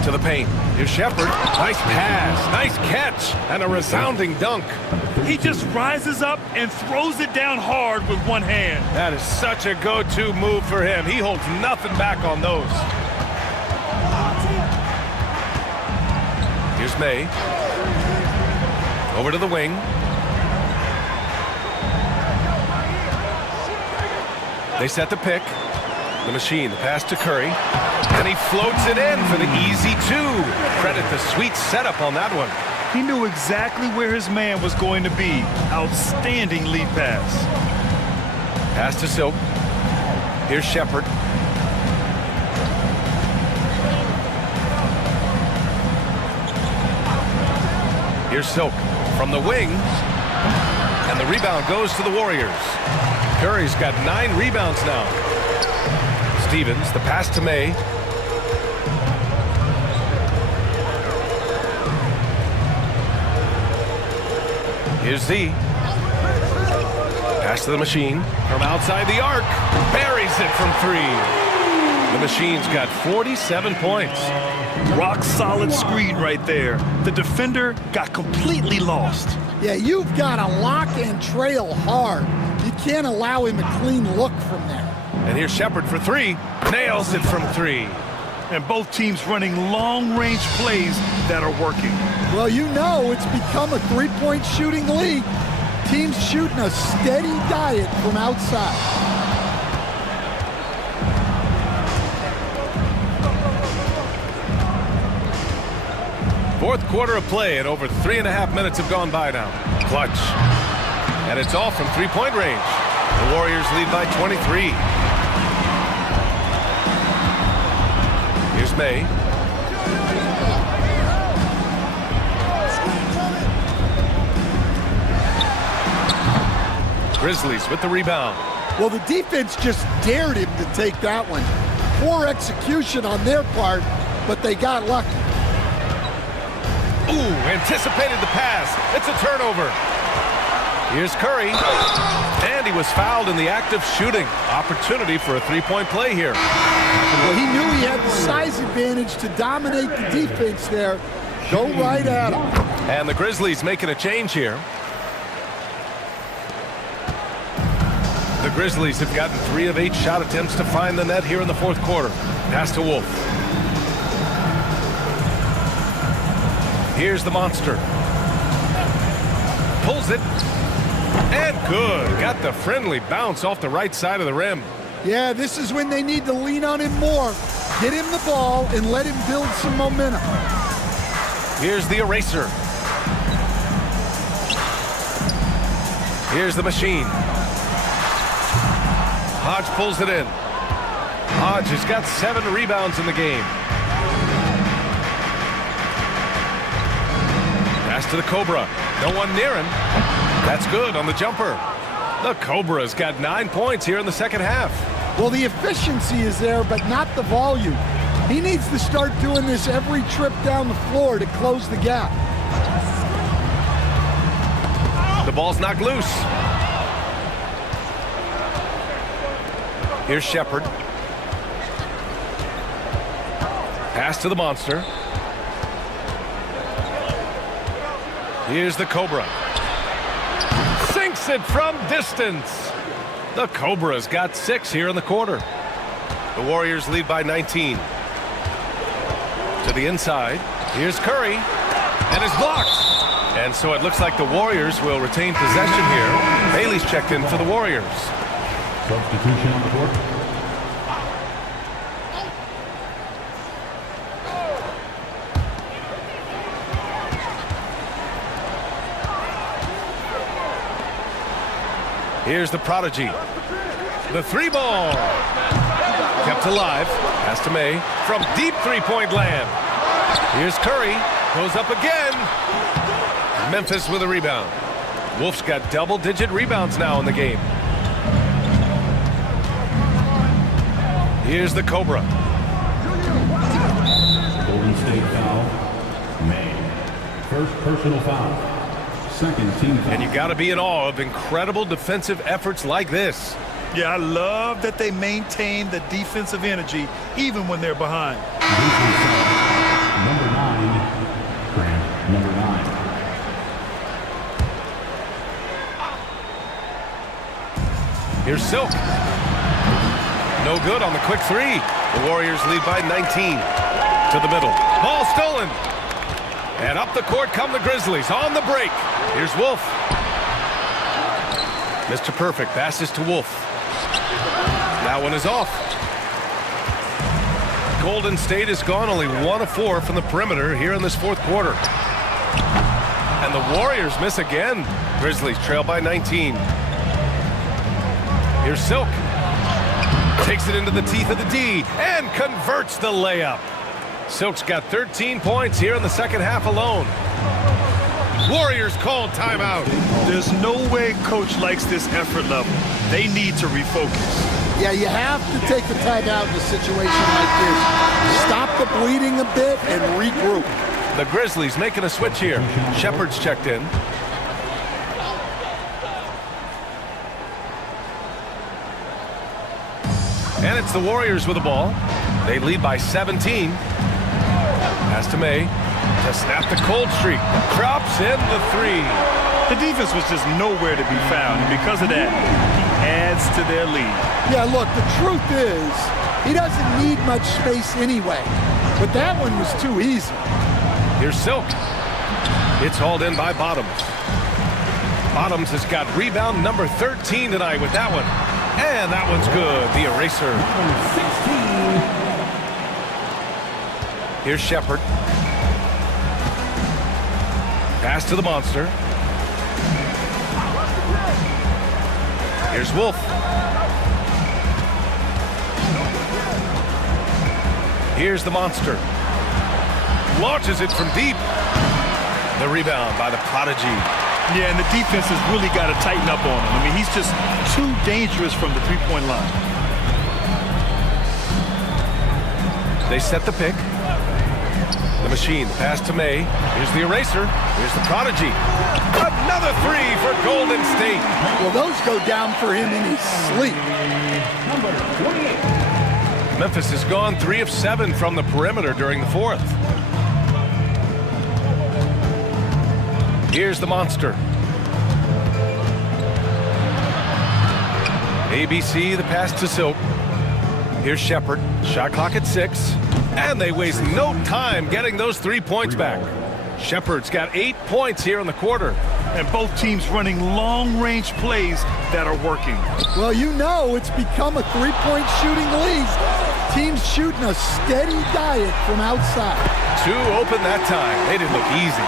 To the paint. Here's Shepard. Nice pass. Nice catch. And a resounding dunk. He just rises up and throws it down hard with one hand. That is such a go-to move for him. He holds nothing back on those. Here's May. Over to the wing. They set the pick. The machine, the pass to Curry. And he floats it in for the easy 2. Credit the sweet setup on that one. He knew exactly where his man was going to be. Outstanding lead pass. Pass to Silk. Here's Shepard. Here's Silk from the wing. And the rebound goes to the Warriors. Curry's got 9 rebounds now. Stevens, the pass to May. Here's Z. Pass to the machine from outside the arc. Buries it from 3. The machine's got 47 points. Rock solid screen right there. The defender got completely lost. Yeah, you've got to lock and trail hard. You can't allow him a clean look from there. And here's Shepard for 3. Nails it from 3. And both teams running long-range plays that are working. Well, you know it's become a three-point shooting league. Teams shooting a steady diet from outside. Fourth quarter of play, and over 3.5 minutes have gone by now. Clutch. And it's all from three-point range. The Warriors lead by 23. Here's May. Grizzlies with the rebound. Well, the defense just dared him to take that one. Poor execution on their part, but they got lucky. Ooh, anticipated the pass. It's a turnover. Here's Curry. And he was fouled in the act of shooting. Opportunity for a three-point play here. Well, he knew he had the size advantage to dominate the defense there. Go right at him. And the Grizzlies making a change here. The Grizzlies have gotten 3 of 8 shot attempts to find the net here in the fourth quarter. Pass to Wolf. Here's the monster. Pulls it. And good. Got the friendly bounce off the right side of the rim. Yeah, this is when they need to lean on him more. Get him the ball and let him build some momentum. Here's the eraser. Here's the machine. Hodge pulls it in. Hodge has got 7 rebounds in the game. Pass to the Cobra. No one near him. That's good on the jumper. The Cobra's got 9 points here in the second half. Well, the efficiency is there, but not the volume. He needs to start doing this every trip down the floor to close the gap. The ball's knocked loose. Here's Shepard. Pass to the monster. Here's the Cobra. Sinks it from distance. The Cobra's got 6 here in the quarter. The Warriors lead by 19. To the inside. Here's Curry. And it's blocked. And so it looks like the Warriors will retain possession here. Bailey's checked in for the Warriors. Substitution on the court. Here's the prodigy. The 3-ball. Kept alive. Pass to May from deep three-point land. Here's Curry. Goes up again. Memphis with a rebound. Wolf's got double-digit rebounds now in the game. Here's the Cobra. Golden State foul. May. First personal foul. Second team foul. And you got to be in awe of incredible defensive efforts like this. Yeah, I love that they maintain the defensive energy even when they're behind. Number 9. Grant, number 9. Here's Silk. No good on the quick 3. The Warriors lead by 19. To the middle. Ball stolen. And up the court come the Grizzlies on the break. Here's Wolf. Mr. Perfect passes to Wolf. That one is off. Golden State has gone only 1 of 4 from the perimeter here in this fourth quarter. And the Warriors miss again. Grizzlies trail by 19. Here's Silk. Takes it into the teeth of the D and converts the layup. Silk's got 13 points here in the second half alone. Warriors called timeout. There's no way coach likes this effort level. They need to refocus. Yeah, you have to take the timeout in a situation like this. Stop the bleeding a bit and regroup. The Grizzlies making a switch here. Shepard's checked in. And it's the Warriors with the ball. They lead by 17. Pass to May to snap the cold streak. Drops in the 3. The defense was just nowhere to be found, and because of that, he adds to their lead. Yeah, look, the truth is, he doesn't need much space anyway. But that one was too easy. Here's Silk. It's hauled in by Bottoms. Bottoms has got rebound number 13 tonight with that one. And that one's good, the eraser. 16. Here's Shepard. Pass to the monster. Here's Wolf. Here's the monster. Launches it from deep. The rebound by the prodigy. Yeah, and the defense has really got to tighten up on him. I mean, he's just too dangerous from the three-point line. They set the pick. The machine, the pass to May. Here's the eraser. Here's the prodigy. Another 3 for Golden State. Well, those go down for him in his sleep. Number 28. Memphis has gone 3 of 7 from the perimeter during the fourth. Here's the monster. ABC, the pass to Silk. Here's Shepard. Shot clock at 6. And they waste no time getting those 3 points back. Shepard's got 8 points here in the quarter. And both teams running long-range plays that are working. Well, you know it's become a three-point shooting league. Teams shooting a steady diet from outside. 2 open that time. They didn't look easy.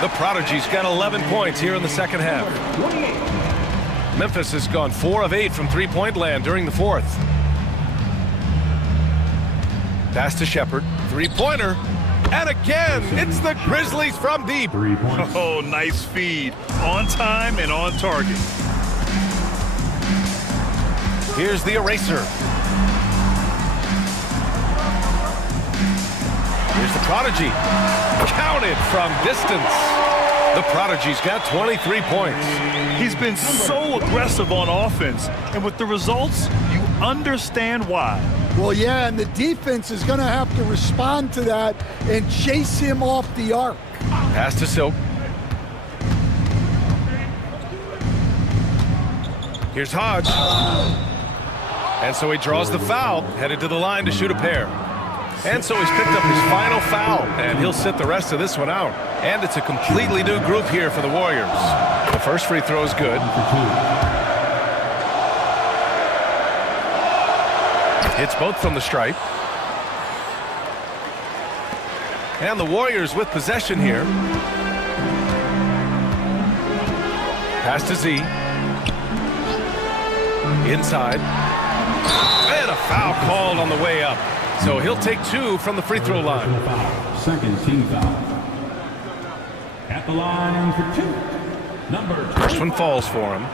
The prodigy's got 11 points here in the second half. 28. Memphis has gone 4 of 8 from three-point land during the fourth. Pass to Shepard. Three-pointer. And again, it's the Grizzlies from deep. 3 points. Oh, nice feed. On time and on target. Here's the eraser. Here's the prodigy. Counted from distance. The prodigy's got 23 points. He's been so aggressive on offense, and with the results, you understand why. Well, yeah, and the defense is going to have to respond to that and chase him off the arc. Pass to Silk. Here's Hodge. And so he draws the foul, headed to the line to shoot a pair. And so he's picked up his final foul, and he'll sit the rest of this one out. And it's a completely new group here for the Warriors. The first free throw is good. Hits both from the stripe. And the Warriors with possession here. Pass to Z. Inside. And a foul called on the way up. So he'll take 2 from the free throw line. Second team foul. At the line for 2. Number 25. First one falls for him.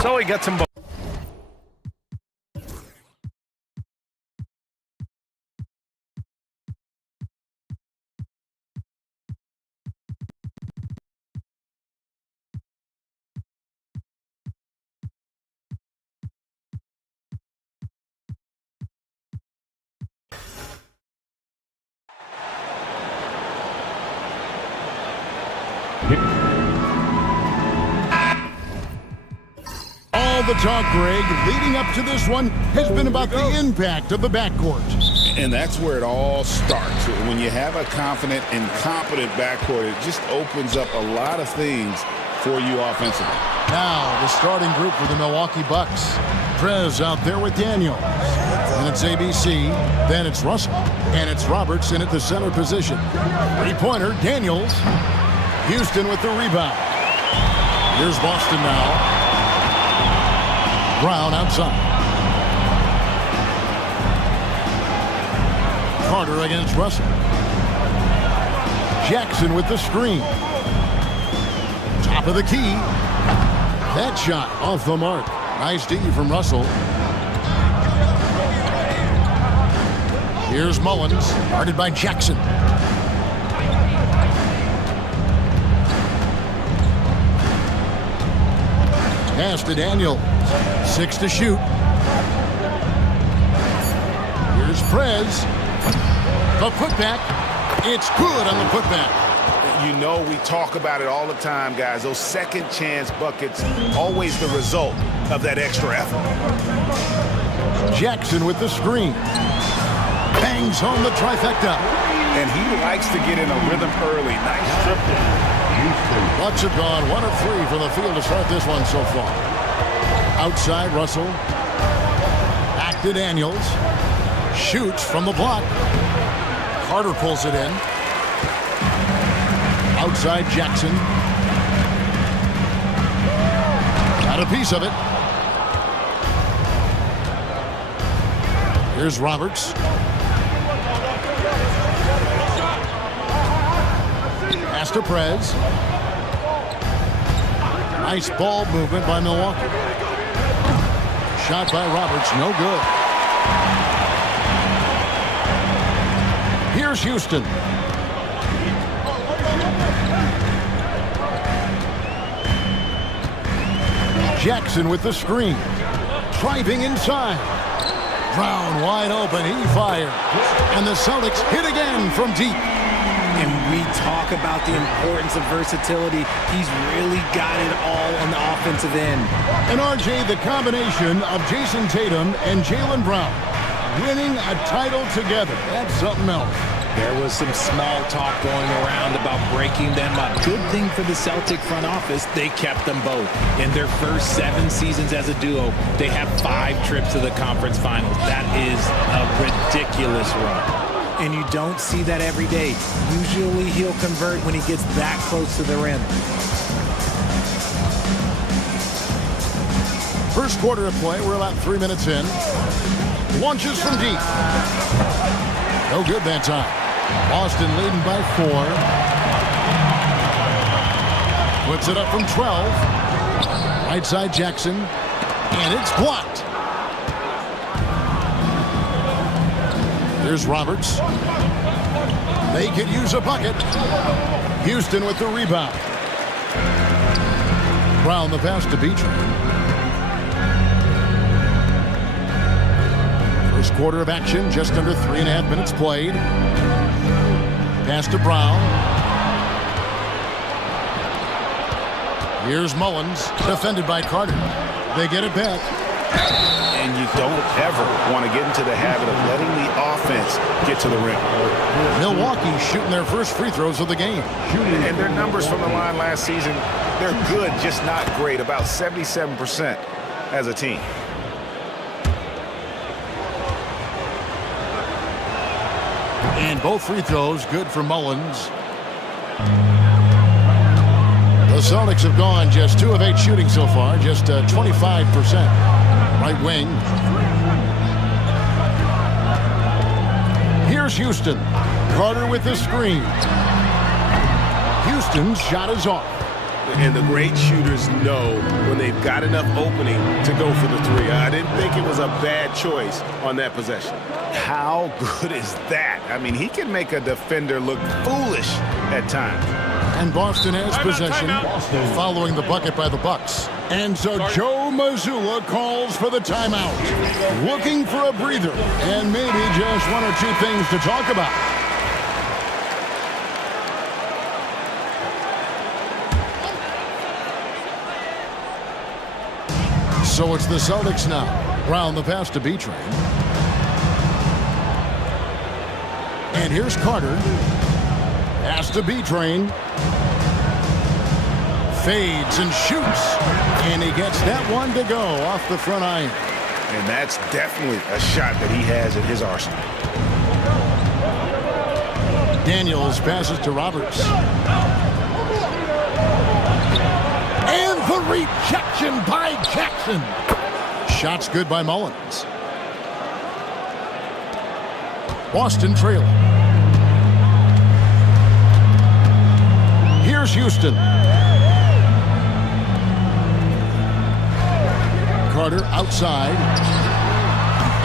So he gets them both. All the talk, Greg, leading up to this one has been about the impact of the backcourt. And that's where it all starts. When you have a confident and competent backcourt, it just opens up a lot of things for you offensively. Now, the starting group for the Milwaukee Bucks. Trez out there with Daniels. Then it's ABC. Then it's Russell. And it's Robertson at the center position. Three-pointer, Daniels. Houston with the rebound. Here's Boston now. Brown outside. Carter against Russell. Jackson with the screen. Top of the key. That shot off the mark. Nice D from Russell. Here's Mullins, guarded by Jackson. Pass to Daniel. 6 to shoot. Here's Prez. The putback. It's good on the putback. You know, we talk about it all the time, guys. Those second chance buckets, always the result of that extra effort. Jackson with the screen. Bangs home the trifecta. And he likes to get in a rhythm early. Nice triple. Bucks have gone 1 of 3 from the field to start this one so far. Outside, Russell. Back to Daniels. Shoots from the block. Carter pulls it in. Outside, Jackson. Got a piece of it. Here's Roberts. Pass to Prez. Nice ball movement by Milwaukee. Shot by Roberts, no good. Here's Houston. Jackson with the screen. Driving inside. Brown wide open, he fires. And the Celtics hit again from deep. And we talk about the importance of versatility. He's really got it all on the offensive end. And RJ, the combination of Jason Tatum and Jaylen Brown winning a title together. That's something else. There was some small talk going around about breaking them up. Good thing for the Celtic front office, they kept them both. In their first 7 seasons as a duo, they have 5 trips to the conference finals. That is a ridiculous run. And you don't see that every day. Usually he'll convert when he gets that close to the rim. First quarter of play, we're about 3 minutes in. Launches from deep. No good that time. Boston leading by 4. Puts it up from 12. Right side Jackson. And it's blocked. Here's Roberts. They could use a bucket. Houston with the rebound. Brown the pass to Beecham. First quarter of action, just under 3.5 minutes played. Pass to Brown. Here's Mullins, defended by Carter. They get it back. And you don't ever want to get into the habit of letting the offense get to the rim. Milwaukee shooting their first free throws of the game. And their numbers from the line last season, they're good, just not great. About 77% as a team. And both free throws good for Mullins. The Celtics have gone just 2 of 8 shooting so far, just 25%. Right wing. Here's Houston. Carter with the screen. Houston's shot is off. And the great shooters know when they've got enough opening to go for the three. I didn't think it was a bad choice on that possession. How good is that? I mean, he can make a defender look foolish at times. And Boston has possession following the bucket by the Bucks. And so Joe Mazzulla calls for the timeout. Looking for a breather and maybe just 1 or 2 things to talk about. So it's the Celtics now. Brown the pass to Beecham. And here's Carter. Pass to B-Train. Fades and shoots. And he gets that one to go off the front iron. And that's definitely a shot that he has in his arsenal. Daniels passes to Roberts. And the rejection by Jackson. Shots good by Mullins. Boston trailing. Here's Houston. Carter outside.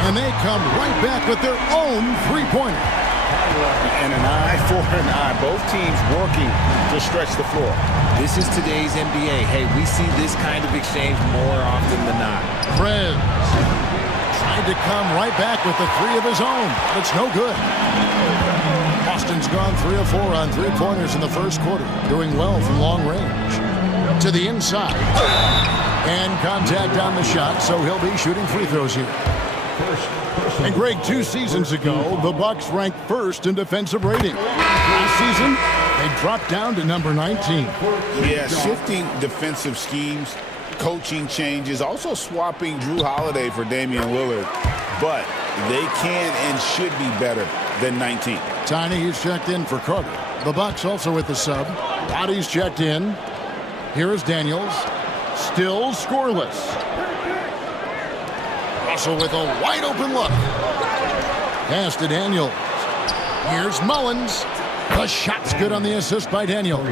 And they come right back with their own three-pointer. And an eye for an eye. Both teams working to stretch the floor. This is today's NBA. Hey, we see this kind of exchange more often than not. Prez tried to come right back with the 3 of his own, but it's no good. Boston's gone 3 of 4 on three-pointers in the first quarter, doing well from long range. To the inside. And contact on the shot, so he'll be shooting free throws here. And Greg, 2 seasons ago, the Bucks ranked first in defensive rating. Last season, they dropped down to number 19. Yeah, shifting defensive schemes, coaching changes, also swapping Drew Holiday for Damian Lillard. But they can and should be better than 19. Tiny is checked in for Carter. The Bucks also with the sub. Bodies checked in. Here is Daniels. Still scoreless. Russell with a wide open look. Pass to Daniels. Here's Mullins. The shot's good on the assist by Daniels.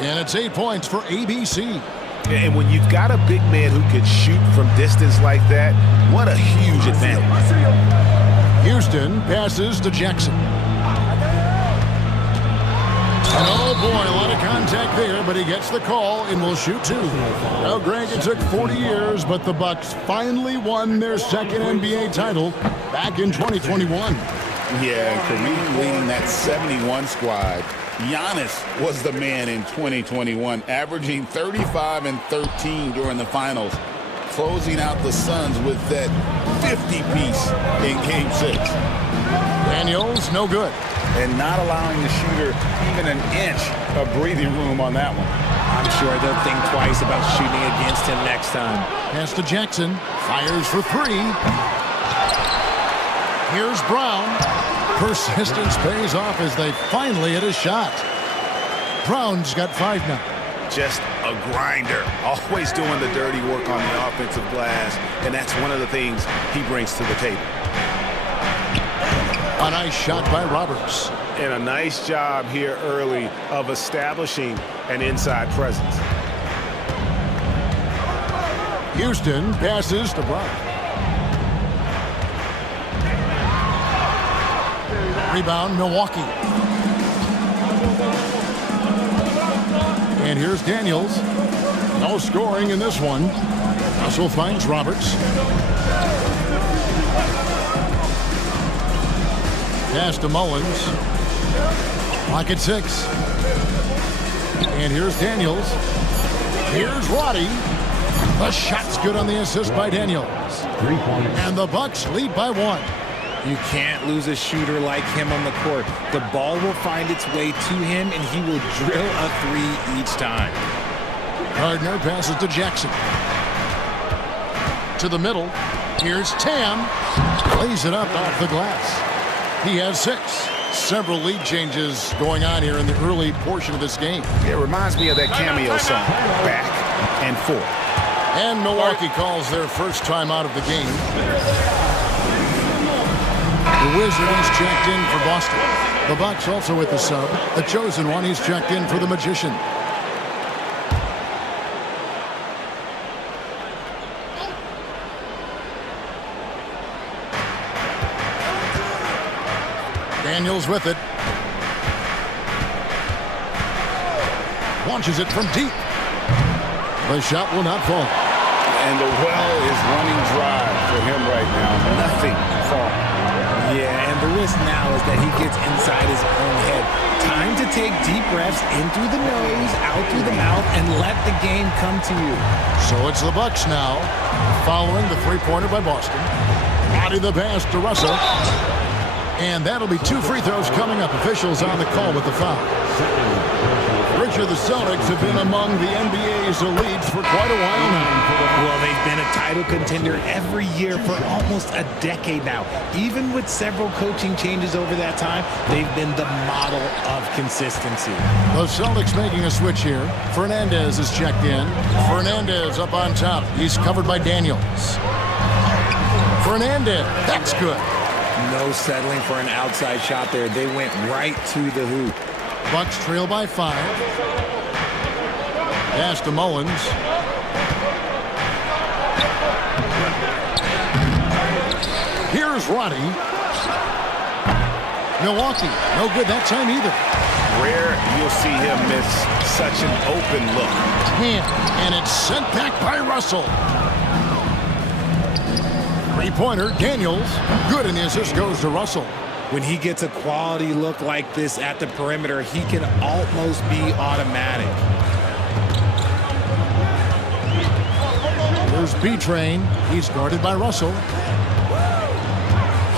And it's 8 points for ABC. And when you've got a big man who can shoot from distance like that, what a huge advantage. Houston passes to Jackson. And oh boy, a lot of contact there, but he gets the call and will shoot 2. Well, Greg, it took 40 years, but the Bucks finally won their second NBA title back in 2021. Yeah, and Kareem leading that 71 squad. Giannis was the man in 2021, averaging 35 and 13 during the finals, closing out the Suns with that 50-piece in Game 6. Daniels, no good. And not allowing the shooter even an inch of breathing room on that one. I'm sure they'll think twice about shooting against him next time. Pass to Jackson. Fires for 3. Here's Brown. Persistence pays off as they finally hit a shot. Brown's got 5 now. Just a grinder, always doing the dirty work on the offensive glass, and that's one of the things he brings to the table. A nice shot by Roberts. And a nice job here early of establishing an inside presence. Houston passes to Brown. Rebound, Milwaukee. And here's Daniels. No scoring in this one. Russell finds Roberts. Pass to Mullins. Clock at 6. And here's Daniels. Here's Roddy. The shot's good on the assist by Daniels. And the Bucks lead by 1. You can't lose a shooter like him on the court. The ball will find its way to him, and he will drill a 3 each time. Gardner passes to Jackson. To the middle. Here's Tam. Lays it up off the glass. He has 6. Several lead changes going on here in the early portion of this game. It reminds me of that cameo song, Back and Forth. And Milwaukee calls their first time out of the game. The Wizard is checked in for Boston. The Bucks also with the sub. The chosen one, he's checked in for the Magician. Daniels with it. Launches it from deep. The shot will not fall. And the well is running dry for him right now. Nothing falling. Yeah, and the risk now is that he gets inside his own head. Time to take deep breaths in through the nose, out through the mouth, and let the game come to you. So it's the Bucks now, following the three-pointer by Boston. Body the pass to Russell. And that'll be 2 free throws coming up. Officials on the call with the foul. Richard, the Celtics have been among the NBA's elites for quite a while now. Well, they've been a title contender every year for almost a decade now. Even with several coaching changes over that time, they've been the model of consistency. The Celtics making a switch here. Fernandez is checked in. Fernandez up on top. He's covered by Daniels. Fernandez, that's good. No settling for an outside shot there. They went right to the hoop. Bucks trail by 5. Pass to Mullins. Here's Roddy. Milwaukee, no good that time either. Rare you'll see him miss such an open look. And it's sent back by Russell. Three-pointer, Daniels. Good, and the assist goes to Russell. When he gets a quality look like this at the perimeter, he can almost be automatic. Here's B-Train. He's guarded by Russell.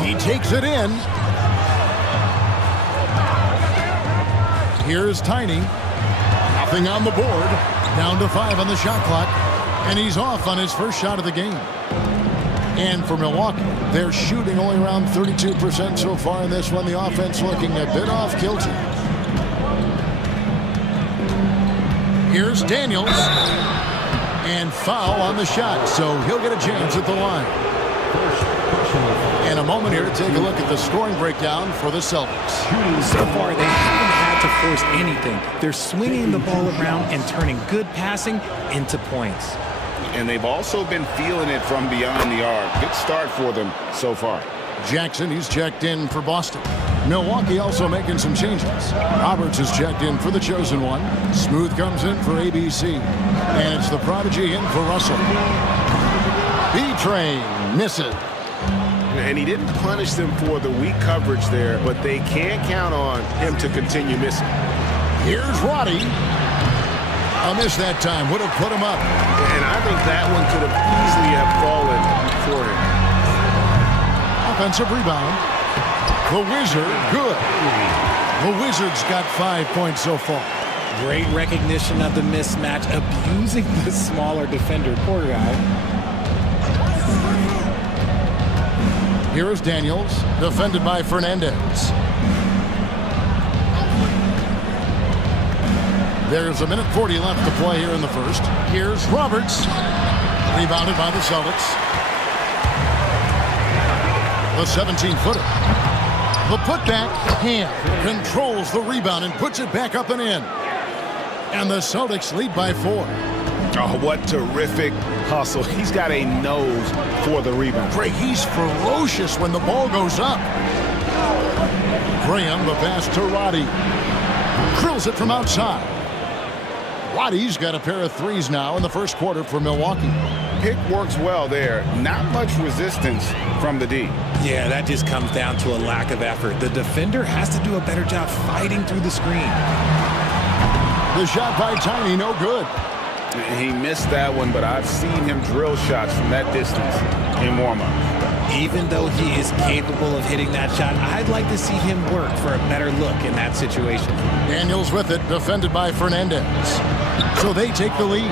He takes it in. Here's Tiny. Nothing on the board. Down to 5 on the shot clock. And he's off on his first shot of the game. And for Milwaukee, they're shooting only around 32% so far in this one. The offense looking a bit off kilter. Here's Daniels. And foul on the shot, so he'll get a chance at the line. In a moment here, take a look at the scoring breakdown for the Celtics. So far, they haven't had to force anything. They're swinging the ball around and turning good passing into points. And they've also been feeling it from beyond the arc. Good start for them so far. Jackson, he's checked in for Boston. Milwaukee also making some changes. Roberts is checked in for the chosen one. Smooth comes in for ABC. And it's the prodigy in for Russell. B-Train misses. And he didn't punish them for the weak coverage there, but they can't count on him to continue missing. Here's Roddy. A miss that time would have put him up. And I think that one could have easily have fallen for him. Offensive rebound. The Wizard, good. The Wizards got 5 points so far. Great recognition of the mismatch, abusing the smaller defender. Poor guy. Here is Daniels, defended by Fernandez. There's a minute 40 left to play here in the first. Here's Roberts. Rebounded by the Celtics. The 17-footer. The putback. Hand controls the rebound and puts it back up and in. And the Celtics lead by 4. Oh, what terrific hustle. He's got a nose for the rebound. Greg, he's ferocious when the ball goes up. Graham, the pass to Roddy. Drills it from outside. Roddy's got a pair of threes now in the first quarter for Milwaukee. Pick works well there. Not much resistance from the D. Yeah, that just comes down to a lack of effort. The defender has to do a better job fighting through the screen. The shot by Tiny, no good. He missed that one, but I've seen him drill shots from that distance in warm-up. Even though he is capable of hitting that shot, I'd like to see him work for a better look in that situation. Daniels with it, defended by Fernandez. So they take the lead.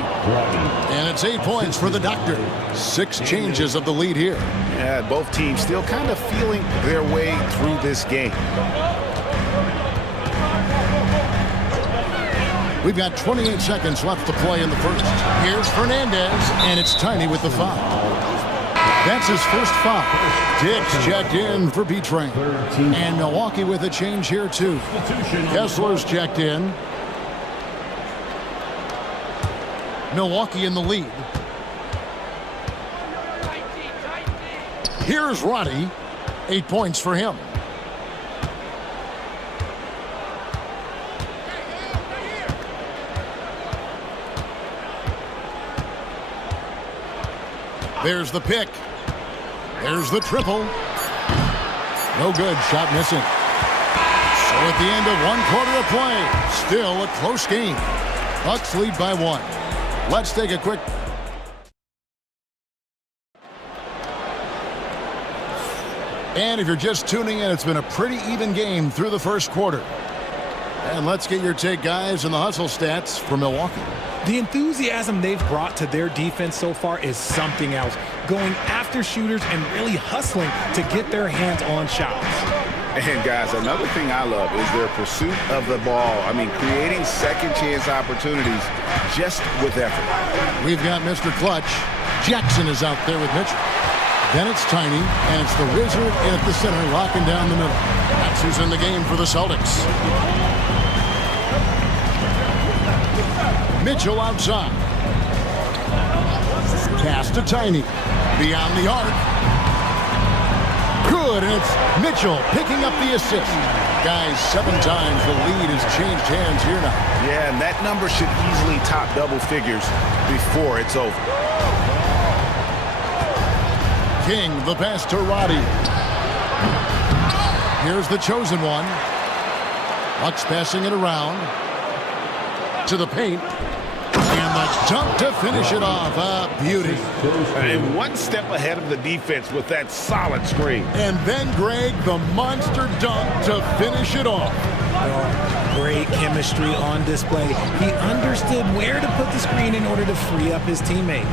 And it's 8 points for the Doctor. 6 changes of the lead here. Yeah, both teams still kind of feeling their way through this game. We've got 28 seconds left to play in the first. Here's Fernandez, and it's Tiny with the foul. That's his first foul. Dick's checked in for B-Train. And Milwaukee with a change here, too. Kessler's checked in. Milwaukee in the lead. Here's Roddy. 8 points for him. There's the pick. There's the triple. No good. Shot missing. So at the end of 1 quarter of play, still a close game. Bucks lead by 1. Let's take a quick. And if you're just tuning in, it's been a pretty even game through the first quarter. And let's get your take, guys, on the hustle stats for Milwaukee. The enthusiasm they've brought to their defense so far is something else. Going after shooters and really hustling to get their hands on shots. And guys, another thing I love is their pursuit of the ball. I mean, creating second chance opportunities just with effort. We've got Mr. Clutch. Jackson is out there with Mitchell. Then it's Tiny, and it's the Wizard at the center, locking down the middle. That's who's in the game for the Celtics. Mitchell outside. Pass to Tiny. Beyond the arc. Good, and it's Mitchell picking up the assist. Guys, 7 times the lead has changed hands here now. Yeah, and that number should easily top double figures before it's over. King, the pass to Roddy. Here's the chosen one. Bucks passing it around to the paint. And the dunk to finish it off. A beauty. And 1 step ahead of the defense with that solid screen. And then, Greg, the monster dunk to finish it off. Great chemistry on display. He understood where to put the screen in order to free up his teammate.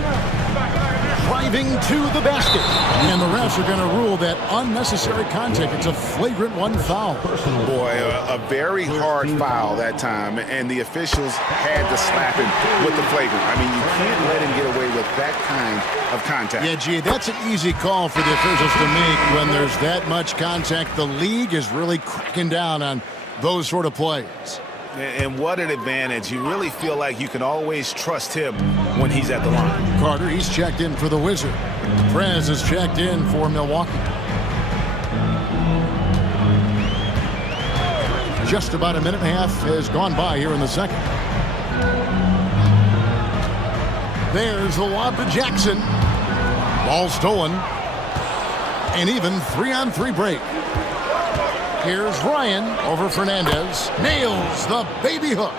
Driving to the basket. And the refs are going to rule that unnecessary contact. It's a flagrant 1 foul. Boy, a very hard foul that time, and the officials had to slap him with the flagrant. I mean, you can't let him get away with that kind of contact. Yeah, gee, that's an easy call for the officials to make when there's that much contact. The league is really cracking down on those sort of plays. And what an advantage. You really feel like you can always trust him when he's at the line. Carter, he's checked in for the Wizard. Prez is checked in for Milwaukee. Just about a minute and a half has gone by here in the second. There's the lob to Jackson. Ball stolen. And even 3-on-3 break. Here's Ryan over Fernandez. Nails the baby hook.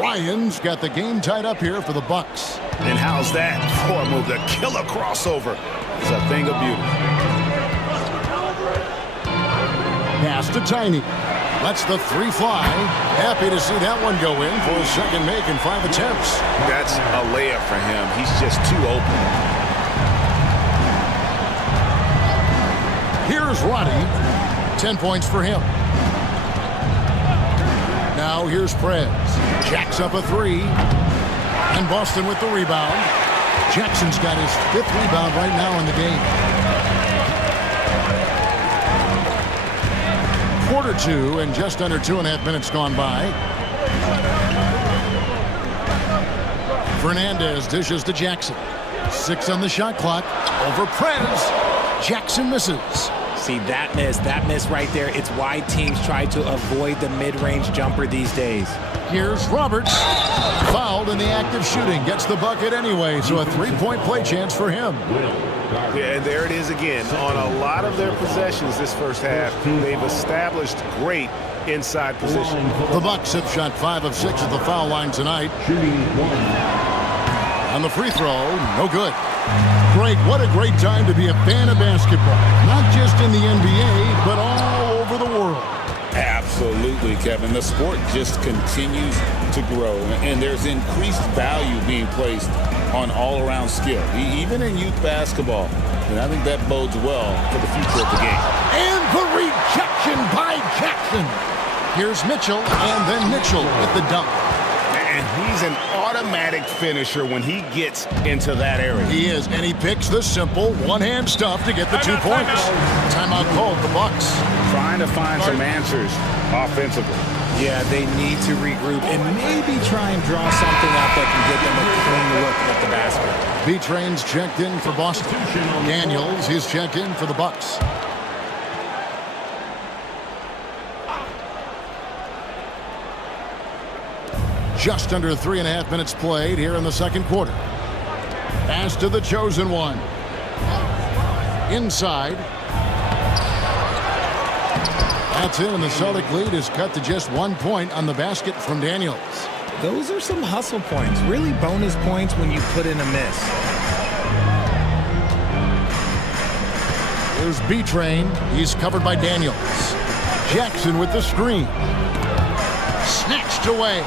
Ryan's got the game tied up here for the Bucks. And how's that for a move? The killer crossover. It's a thing of beauty. Pass to Tiny. Lets the 3 fly. Happy to see that one go in for a second make in 5 attempts. That's a layup for him. He's just too open. Here's Roddy. 10 points for him. Now here's Prez. Jacks up a 3. And Boston with the rebound. Jackson's got his 5th rebound right now in the game. Quarter 2 and just under 2.5 minutes gone by. Fernandez dishes to Jackson. 6 on the shot clock. Over Prez. Jackson misses. See, that miss right there, it's why teams try to avoid the mid-range jumper these days. Here's Roberts. Fouled in the act of shooting. Gets the bucket anyway, so a three-point play chance for him. Yeah, and there it is again. On a lot of their possessions this first half, they've established great inside position. The Bucks have shot 5 of 6 at the foul line tonight. On the free throw, no good. Greg, what a great time to be a fan of basketball. Not just in the NBA, but all over the world. Absolutely, Kevin. The sport just continues to grow, and there's increased value being placed on all-around skill, even in youth basketball. And I think that bodes well for the future of the game. And the rejection by Jackson. Here's Mitchell, and then Mitchell with the dunk. And he's an automatic finisher when he gets into that area. He is, and he picks the simple one-hand stuff to get the 2 points. Timeout called, the Bucks. Trying to find some answers offensively. Yeah, they need to regroup and maybe try and draw something up that can get them a clean look at the basket. B-Train's checked in for Boston. Daniels, he's checked in for the Bucks. Just under 3.5 minutes played here in the second quarter. Pass to the chosen one. Inside. That's it, and the Celtic lead is cut to just 1 point on the basket from Daniels. Those are some hustle points, really bonus points when you put in a miss. Here's B-Train. He's covered by Daniels. Jackson with the screen. Snatched away.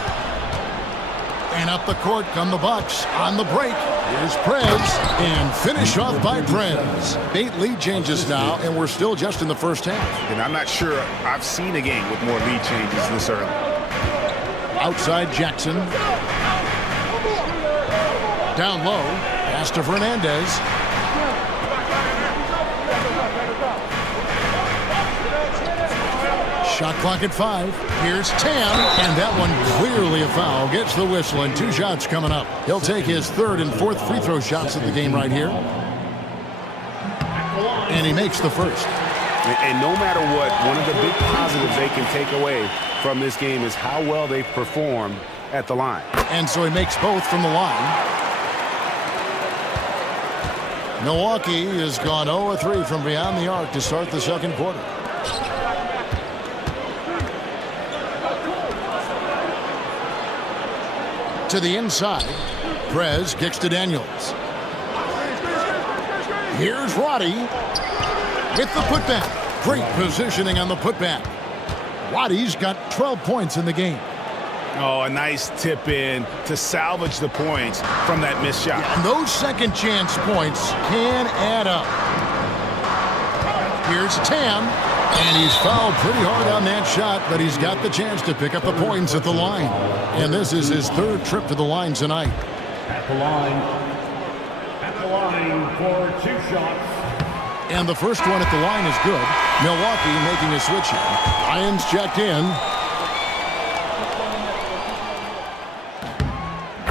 And up the court come the Bucks on the break. Here's Prez, and finish off by Prez. 8 lead changes now, and we're still just in the first half. And I'm not sure I've seen a game with more lead changes this early. Outside Jackson. Down low, pass to Fernandez. Shot clock at 5. Here's Tam, and that one clearly a foul. Gets the whistle, and 2 shots coming up. He'll take his 3rd and 4th free throw shots of the game right here. And he makes the first. And no matter what, one of the big positives they can take away from this game is how well they've performed at the line. And so he makes both from the line. Milwaukee has gone 0-3 from beyond the arc to start the second quarter. To the inside. Prez kicks to Daniels. Here's Roddy with the putback. Great positioning on the putback. Roddy's got 12 points in the game. Oh, a nice tip in to salvage the points from that missed shot. And those second chance points can add up. Here's Tam, and he's fouled pretty hard on that shot, but he's got the chance to pick up the points at the line. And this is his 3rd trip to the line tonight. At the line for 2 shots. And the first one at the line is good. Milwaukee making a switch here. Lions checked in.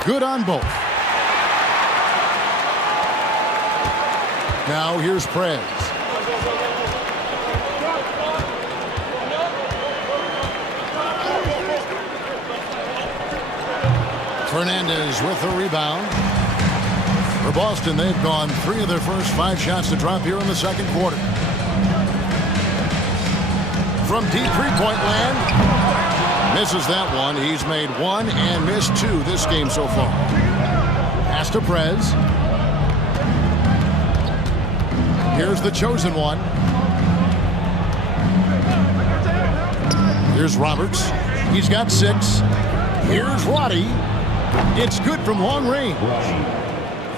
Good on both. Now here's Prez. Fernandez with the rebound. For Boston, they've gone 3 of their first 5 shots to drop here in the second quarter. From deep three-point land, misses that one. He's made 1 and missed 2 this game so far. Pass to Prez. Here's the chosen one. Here's Roberts. He's got 6. Here's Roddy. It's good from long range.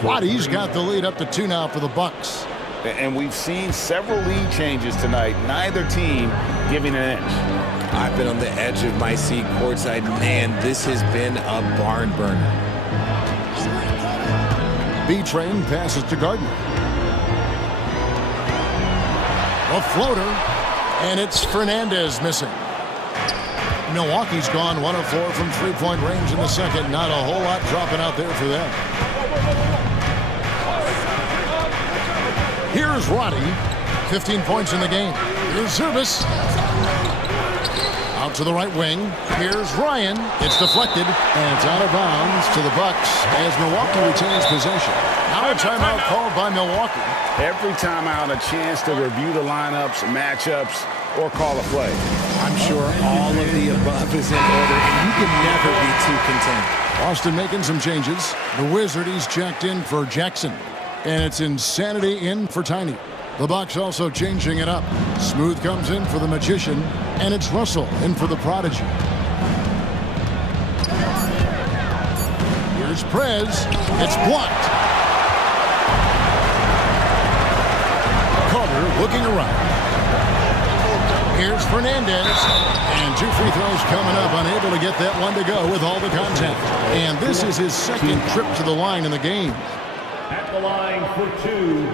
Roddy's got the lead up to 2 now for the Bucks. And we've seen several lead changes tonight. Neither team giving an edge. I've been on the edge of my seat courtside. Man, this has been a barn burner. B-Train passes to Gardner. A floater, and it's Fernandez missing. Milwaukee's gone 1 of 4 from three-point range in the second. Not a whole lot dropping out there for them. Here's Roddy. 15 points in the game. Here's Service. Out to the right wing. Here's Ryan. It's deflected, and it's out of bounds to the Bucks as Milwaukee retains possession. Now a timeout called by Milwaukee. Every timeout, a chance to review the lineups, matchups, or call a play. I'm sure all of the above is in order, and you can never be too content. Boston making some changes. The Wizard, he's checked in for Jackson. And it's Insanity in for Tiny. The Bucks also changing it up. Smooth comes in for the Magician, and it's Russell in for the Prodigy. Here's Prez. It's blocked. Carter looking around. Here's Fernandez. And 2 free throws coming up. Unable to get that one to go with all the contact. And this is his second trip to the line in the game. At the line for 2.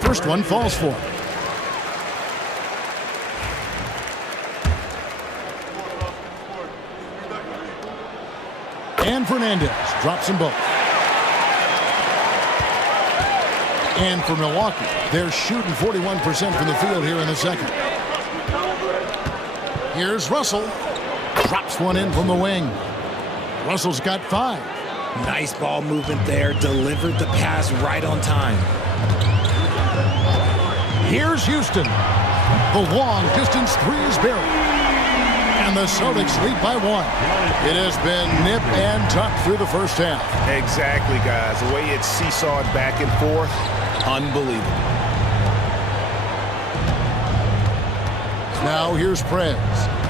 First one falls for him. And Fernandez drops them both. And for Milwaukee, they're shooting 41% from the field here in the second. Here's Russell. Drops one in from the wing. Russell's got 5. Nice ball movement there. Delivered the pass right on time. Here's Houston. The long distance 3 is buried. And the Celtics lead by 1. It has been nip and tuck through the first half. Exactly, guys. The way it's seesawed back and forth, unbelievable. Now here's Prez.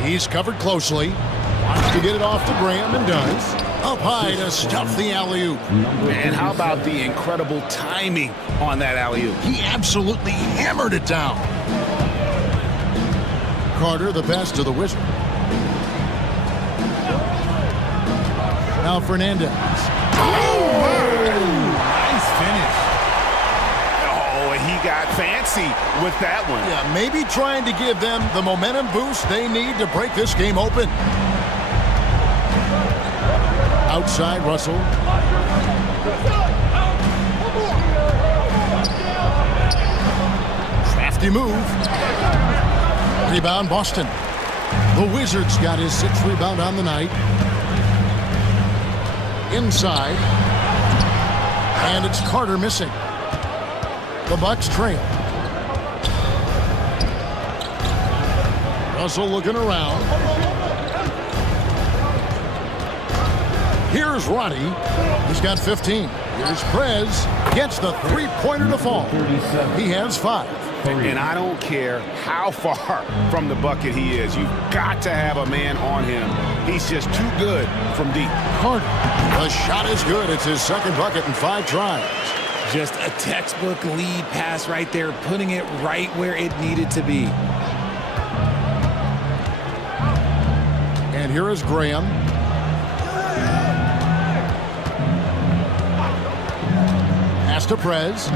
He's covered closely. Wants to get it off to Graham and does. Up high to stuff the alley-oop. And how about the incredible timing on that alley-oop? He absolutely hammered it down. Carter, the pass to the Wizard. Now Fernandez. Nice finish. Oh, he got fancy with that one. Yeah, maybe trying to give them the momentum boost they need to break this game open. Outside, Russell. Crafty move. Rebound, Boston. The Wizards got his 6th rebound on the night. Inside. And it's Carter missing. The Bucks trail. Russell looking around. Here's Roddy. He's got 15. Here's Prez. Gets the 3-pointer to fall. He has 5. And I don't care how far from the bucket he is. You've got to have a man on him. He's just too good from deep. Carter. The shot is good. It's his second bucket in 5 tries. Just a textbook lead pass right there, putting it right where it needed to be. And here is Graham. Pass to Prez.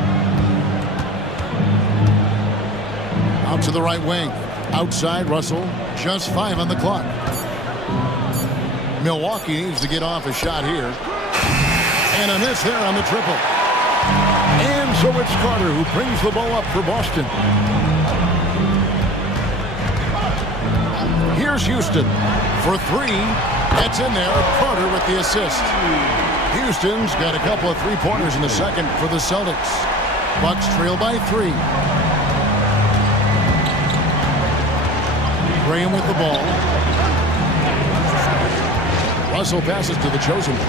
Out to the right wing. Outside, Russell. Just 5 on the clock. Milwaukee needs to get off a shot here. And a miss there on the triple. And so it's Carter who brings the ball up for Boston. Here's Houston for 3. That's in there. Carter with the assist. Houston's got a couple of 3-pointers in the second for the Celtics. Bucks trail by 3. Graham with the ball. Russell passes to the chosen one.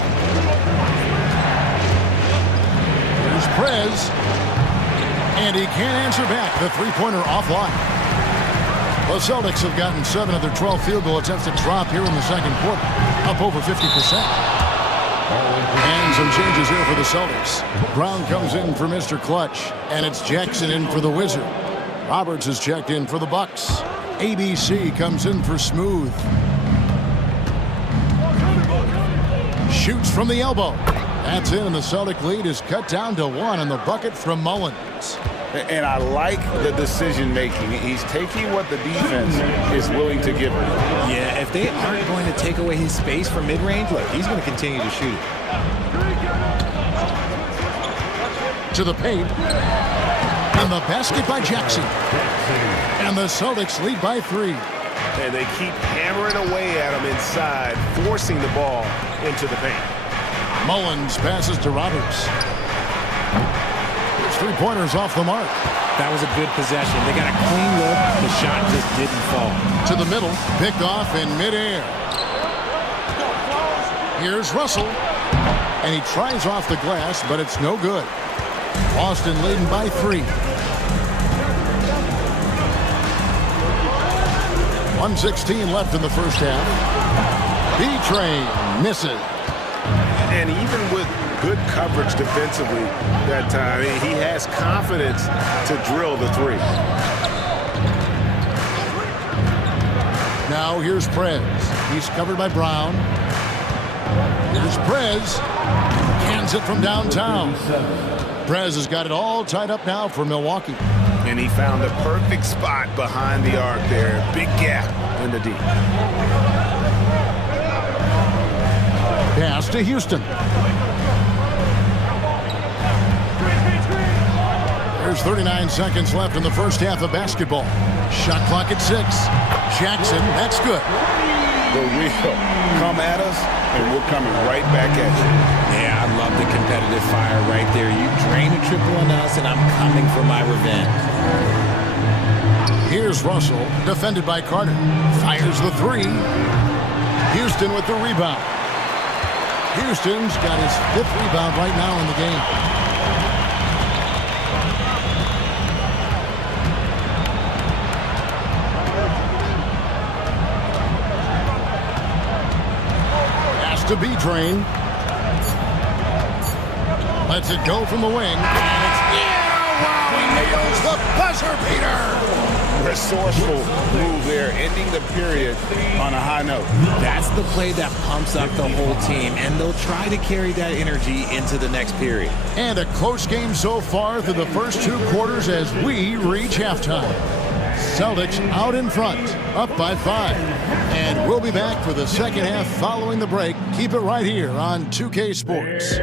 Here's Prez. And he can't answer back. The 3-pointer offline. The Celtics have gotten 7 of their 12 field goal attempts to drop here in the second quarter. Up over 50%. And some changes here for the Celtics. Brown comes in for Mr. Clutch. And it's Jackson in for the Wizard. Roberts is checked in for the Bucks. ABC comes in for Smooth. Shoots from the elbow. That's in, and the Celtic lead is cut down to 1 on the bucket from Mullins. And I like the decision making. He's taking what the defense is willing to give him. Yeah, if they aren't going to take away his space from mid-range, look, he's going to continue to shoot. To the paint. And the basket by Jackson. And the Celtics lead by 3. And they keep hammering away at him inside, forcing the ball into the paint. Mullins passes to Roberts. His three-pointers off the mark. That was a good possession. They got a clean look. The shot just didn't fall. To the middle, picked off in midair. Here's Russell. And he tries off the glass, but it's no good. Boston leading by 3. 1:16 left in the first half. B-Train misses. And even with good coverage defensively that time, he has confidence to drill the three. Now here's Prez. He's covered by Brown. Here's Prez. Hands it from downtown. Prez has got it all tied up now for Milwaukee. And he found the perfect spot behind the arc there. Big gap in the D. Pass to Houston. There's 39 seconds left in the first half of basketball. Shot clock at 6. Jackson, that's good. The wheel come at us, and we're coming right back at you. Yeah, I love the competitive fire right there. You drain a triple on us, and I'm coming for my revenge. Here's Russell, defended by Carter. Fires the 3. Houston with the rebound. Houston's got his 5th rebound right now in the game. Pass to B-Train. Lets it go from the wing. And it's wow, he nails the buzzer beater. Resourceful move there, ending the period on a high note. That's the play that pumps up the whole team, and they'll try to carry that energy into the next period. And a close game so far through the first 2 quarters as we reach halftime. Celtics out in front, up by 5. And we'll be back for the second half following the break. Keep it right here on 2K Sports.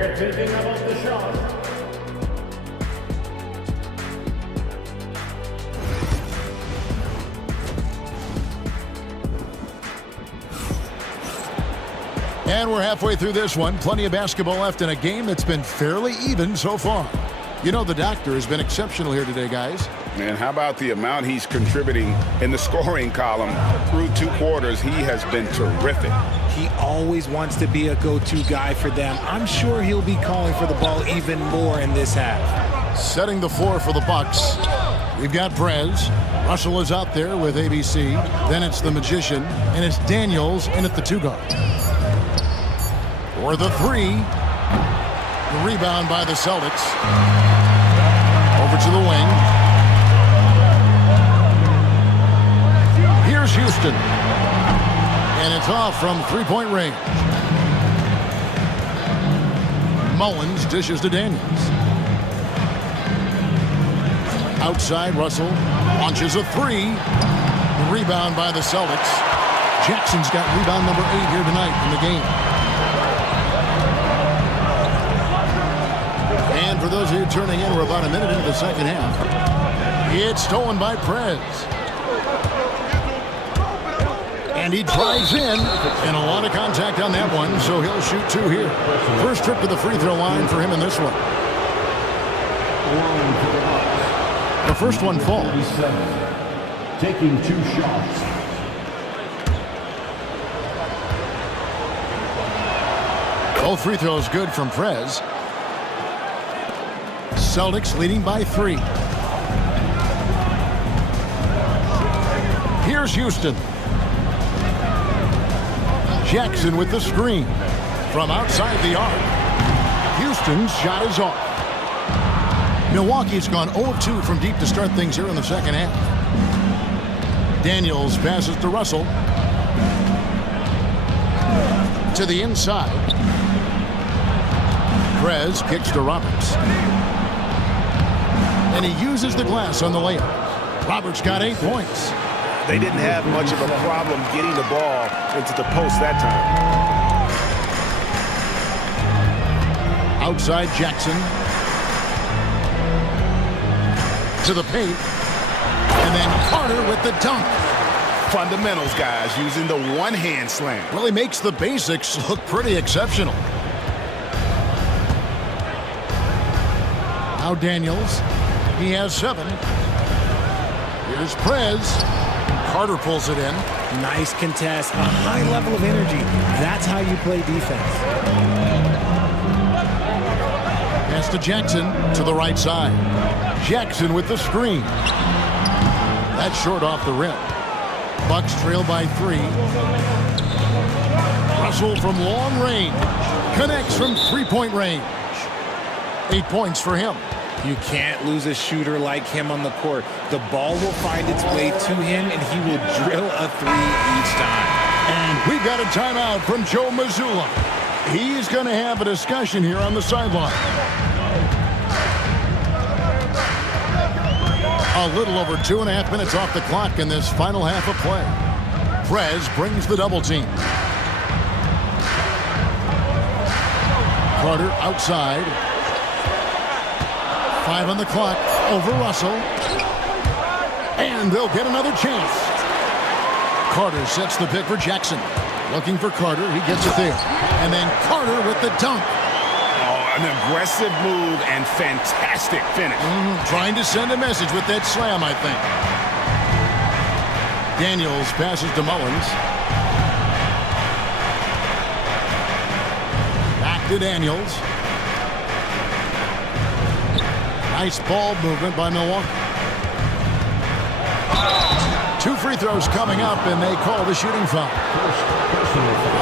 And we're halfway through this one. Plenty of basketball left in a game that's been fairly even so far. You know, the doctor has been exceptional here today, guys. And how about the amount he's contributing in the scoring column through 2 quarters? He has been terrific. He always wants to be a go-to guy for them. I'm sure he'll be calling for the ball even more in this half. Setting the floor for the Bucks. We've got Prez. Russell is out there with ABC. Then it's the Magician. And it's Daniels in at the 2 guard. For the 3. The rebound by the Celtics. Over to the wing. Here's Houston. And it's off from 3-point range. Mullins dishes to Daniels. Outside, Russell launches a 3. The rebound by the Celtics. Jackson's got rebound number 8 here tonight in the game. And for those of you turning in, we're about a minute into the second half. It's stolen by Prez. And he drives in, and a lot of contact on that one, so he'll shoot 2 here. First trip to the free throw line for him in this one. The first one falls. Taking 2 shots. Both free throws good from Prez. Celtics leading by 3. Here's Houston. Jackson with the screen. From outside the arc. Houston's shot is off. Milwaukee's gone 0-2 from deep to start things here in the second half. Daniels passes to Russell. To the inside. Prez kicks to Roberts. And he uses the glass on the layup. Roberts got 8 points. They didn't have much of a problem getting the ball into the post that time. Outside Jackson. To the paint. And then Carter with the dunk. Fundamentals, guys, using the one-hand slam. Well, he makes the basics look pretty exceptional. Now Daniels. He has 7. Here's Prez. Carter pulls it in. Nice contest, a high level of energy. That's how you play defense. Pass to Jackson to the right side. Jackson with the screen. That's short off the rim. Bucks trail by 3. Russell from long range. Connects from three-point range. 8 points for him. You can't lose a shooter like him on the court. The ball will find its way to him, and he will drill a 3 each time. And we've got a timeout from Joe Mazzulla. He's going to have a discussion here on the sideline. A little over 2.5 minutes off the clock in this final half of play. Prez brings the double team. Carter outside. 5 on the clock over Russell. And they'll get another chance. Carter sets the pick for Jackson. Looking for Carter. He gets it there. And then Carter with the dunk. An aggressive move and fantastic finish. Trying to send a message with that slam, I think. Daniels passes to Mullins. Back to Daniels. Nice ball movement by Milwaukee. 2 free throws coming up, and they call the shooting foul.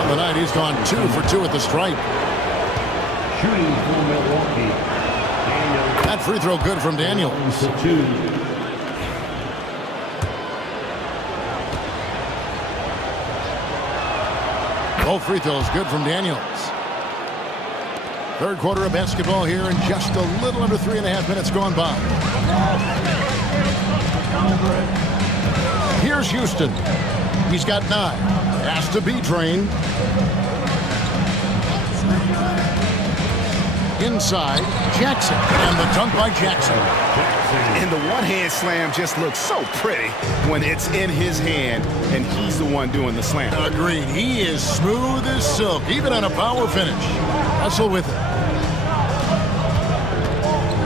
On the night, he's gone 2 for 2 at the stripe. Shooting for Milwaukee. That free throw good from Daniels. Both free throws good from Daniels. Third quarter of basketball here, and just a little under 3.5 minutes gone by. Here's Houston. He's got 9. Has to be trained. Inside, Jackson. And the dunk by Jackson. And the one-hand slam just looks so pretty when it's in his hand and he's the one doing the slam. Agreed. He is smooth as silk, even on a power finish. Russell with it.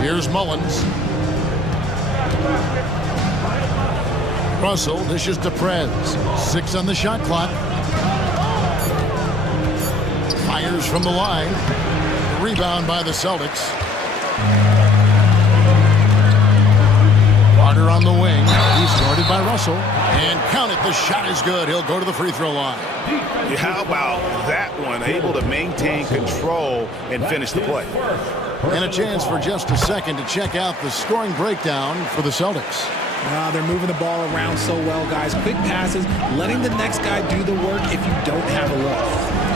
Here's Mullins. Russell dishes to Prez. 6 on the shot clock. Fires from the line. Rebound by the Celtics. Carter on the wing. He's guarded by Russell. And count it, the shot is good. He'll go to the free throw line. How about that one? Able to maintain control and finish the play. And a chance for just a second to check out the scoring breakdown for the Celtics. They're moving the ball around so well, guys. Quick passes, letting the next guy do the work if you don't have a look.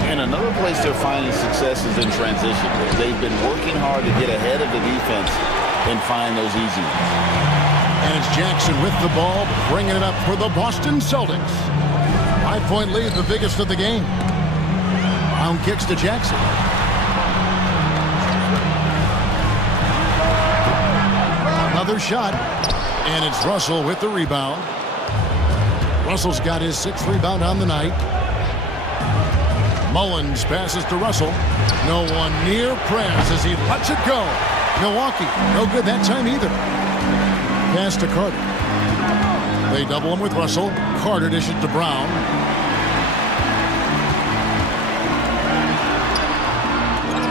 And another place they're finding success is in transition. They've been working hard to get ahead of the defense and find those easy ones. And it's Jackson with the ball, bringing it up for the Boston Celtics. 5-point lead, the biggest of the game. Brown kicks to Jackson. Another shot, and it's Russell with the rebound. Russell's got his 6th rebound on the night. Mullins passes to Russell. No one near Prez as he lets it go. Milwaukee, no good that time either. Pass to Carter. They double him with Russell. Carter dishes to Brown.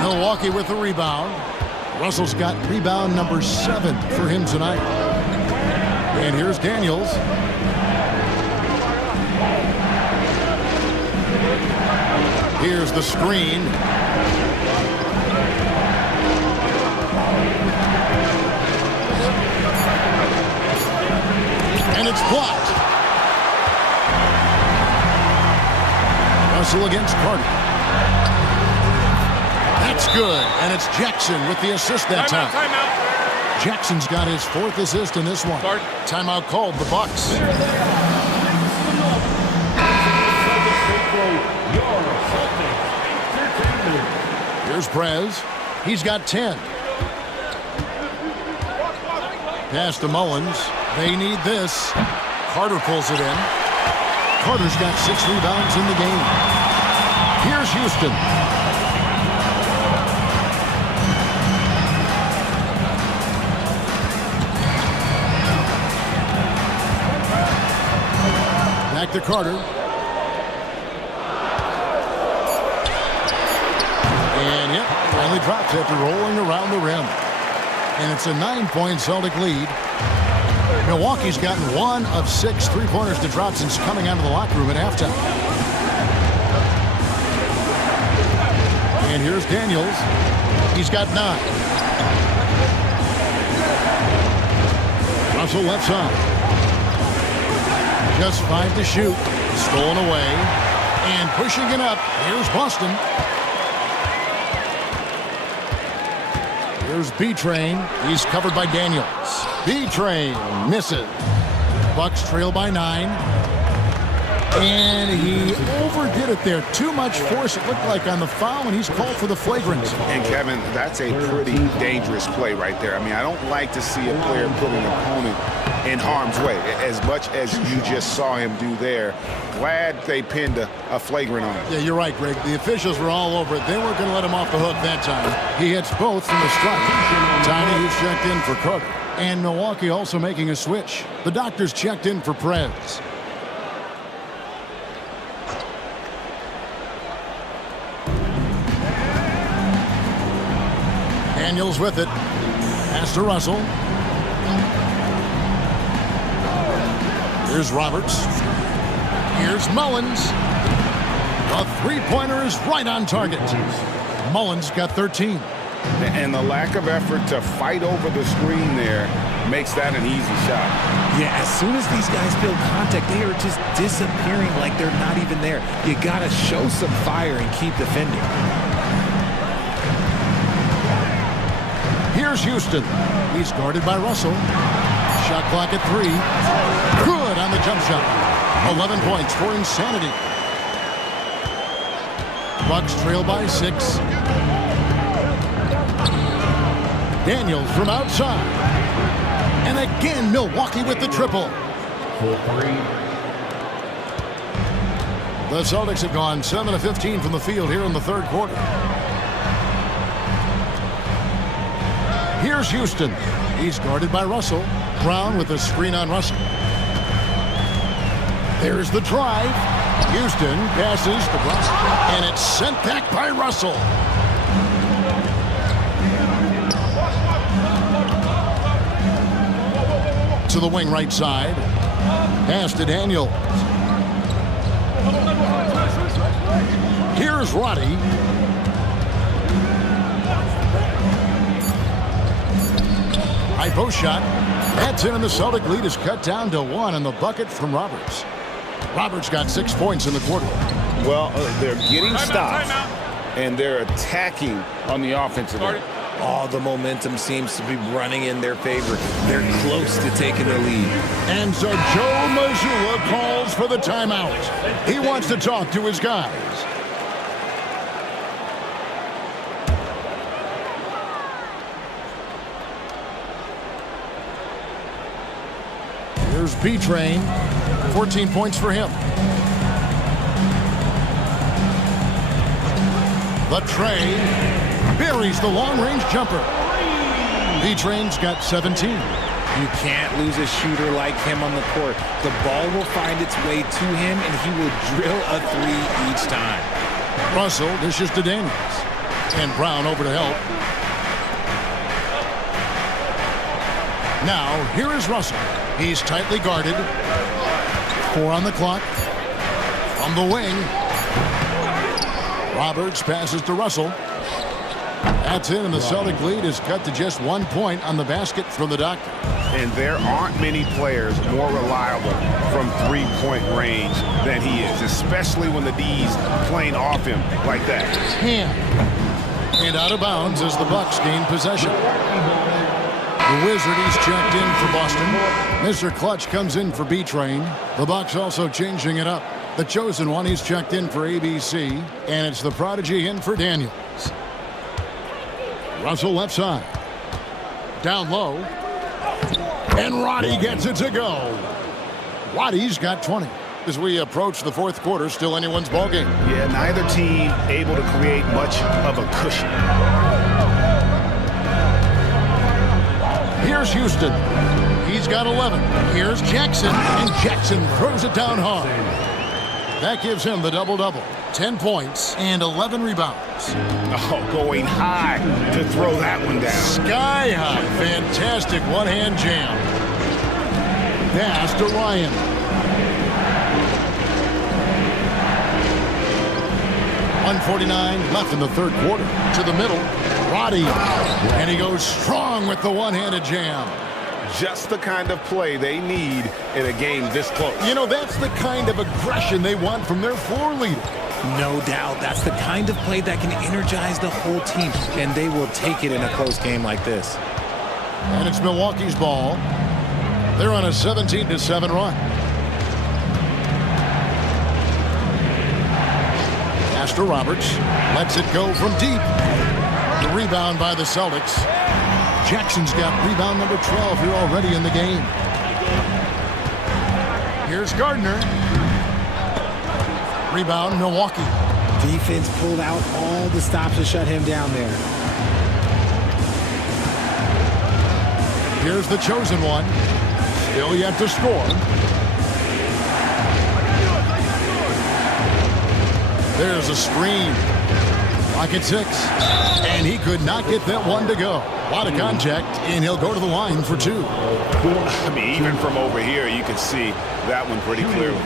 Milwaukee with the rebound. Russell's got rebound number 7 for him tonight. And here's Daniels. Here's the screen. And it's blocked. Russell against Carter. That's good. And it's Jackson with the assist that time. Timeout. Jackson's got his 4th assist in this one. Timeout called, the Bucks. Here's Prez. He's got 10. Pass to Mullins. They need this. Carter pulls it in. Carter's got 6 rebounds in the game. Here's Houston. Back to Carter. And yep, finally drops after rolling around the rim. And it's a 9-point Celtic lead. Milwaukee's gotten 1 of 6 3-pointers to drop since coming out of the locker room at halftime. And here's Daniels. He's got 9. Russell left side. Just 5 to shoot. Stolen away. And pushing it up. Here's Boston. Here's B-Train. He's covered by Daniels. B-Train misses. Bucks trail by 9. And he overdid it there. Too much force, it looked like, on the foul, and he's called for the flagrant. And, Kevin, that's a pretty dangerous play right there. I mean, I don't like to see a player put an opponent in harm's way, as much as you just saw him do there. Glad they pinned a flagrant on him. Yeah, you're right, Greg. The officials were all over it. They weren't going to let him off the hook that time. He hits both from the strike. Tiny, who's checked in for Carter. And Milwaukee also making a switch. The doctors checked in for Prez. Daniels with it. Pass to Russell. Here's Roberts. Here's Mullins. A 3-pointer is right on target. Mullins got 13. And the lack of effort to fight over the screen there makes that an easy shot. Yeah, as soon as these guys feel contact, they are just disappearing like they're not even there. You got to show some fire and keep defending. Here's Houston. He's guarded by Russell. Shot clock at 3. Good on the jump shot. 11 points for Insanity. Bucks trail by 6. Daniels from outside. And again, Milwaukee with the triple. The Celtics have gone 7 of 15 from the field here in the third quarter. Here's Houston. He's guarded by Russell. Brown with a screen on Russell. There's the drive. Houston passes to Brown. And it's sent back by Russell. To the wing right side. Pass to Daniels. Here's Roddy. High post shot. That's in, and the Celtic lead is cut down to 1 on the bucket from Roberts. Roberts got 6 points in the quarter. Well, they're getting stops, and they're attacking on the offensive end. All the momentum seems to be running in their favor. They're close to taking the lead. And so Joe Mazzulla calls for the timeout. He wants to talk to his guys. Here's B-Train. 14 points for him. The Train buries the long-range jumper. B-Train's got 17. You can't lose a shooter like him on the court. The ball will find its way to him, and he will drill a 3 each time. Russell dishes to Daniels. And Brown over to help. Now, here is Russell. He's tightly guarded. 4 on the clock. From the wing. Roberts passes to Russell. That's in, and the Celtic lead is cut to just 1 point on the basket from the doctor. And there aren't many players more reliable from 3-point range than he is, especially when the D's playing off him like that. And out of bounds as the Bucks gain possession. The Wizard, he's checked in for Boston. Mr. Clutch comes in for B-Train. The Bucks also changing it up. The chosen one, he's checked in for ABC. And it's the prodigy in for Daniels. Russell left side. Down low. And Roddy gets it to go. Roddy's got 20. As we approach the fourth quarter, still anyone's ballgame. Yeah, neither team able to create much of a cushion. Here's Houston. He's got 11. Here's Jackson, and Jackson throws it down hard. That gives him the double-double. 10 points and 11 rebounds. Oh, going high to throw that one down. Sky high. Fantastic one-hand jam. Pass to Ryan. .149 left in the third quarter. To the middle. Roddy. And he goes strong with the one-handed jam. Just the kind of play they need in a game this close. You know, that's the kind of aggression they want from their floor leader. No doubt. That's the kind of play that can energize the whole team, and they will take it in a close game like this. And it's Milwaukee's ball. They're on a 17-7 run. Pass to Roberts. Lets it go from deep. The rebound by the Celtics. Jackson's got rebound number 12 here already in the game. Here's Gardner. Rebound, Milwaukee. Defense pulled out all the stops to shut him down there. Here's the chosen one. Still yet to score. There's a screen. Clock at 6. And he could not get that one to go. A lot of contact, and he'll go to the line for 2. I mean, even from over here, you can see that one pretty clearly.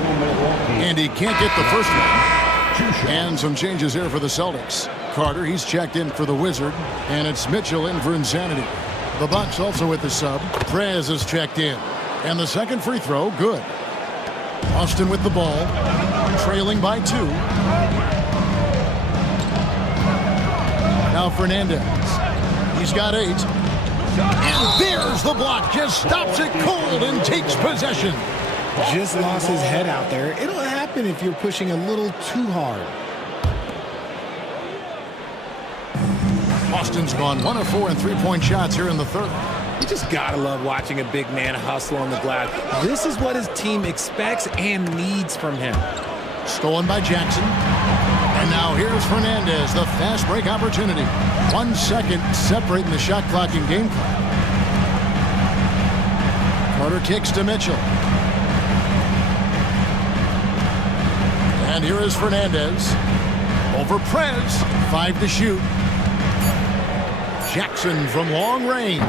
And he can't get the first one. And some changes here for the Celtics. Carter, he's checked in for the Wizard, and it's Mitchell in for Insanity. The Bucks also with the sub. Prez is checked in. And the second free throw, good. Austin with the ball, trailing by 2. Now Fernandez. He's got 8. And there's the block. Just stops it cold and takes possession. Just lost his head out there. It'll happen if you're pushing a little too hard. Austin's gone 1 of 4 in three-point shots here in the third. You just gotta love watching a big man hustle on the glass. This is what his team expects and needs from him. Stolen by Jackson. And now here's Fernandez, the fast break opportunity. 1 second separating the shot clock and game clock. Carter kicks to Mitchell. And here is Fernandez. Over Prez. 5 to shoot. Jackson from long range.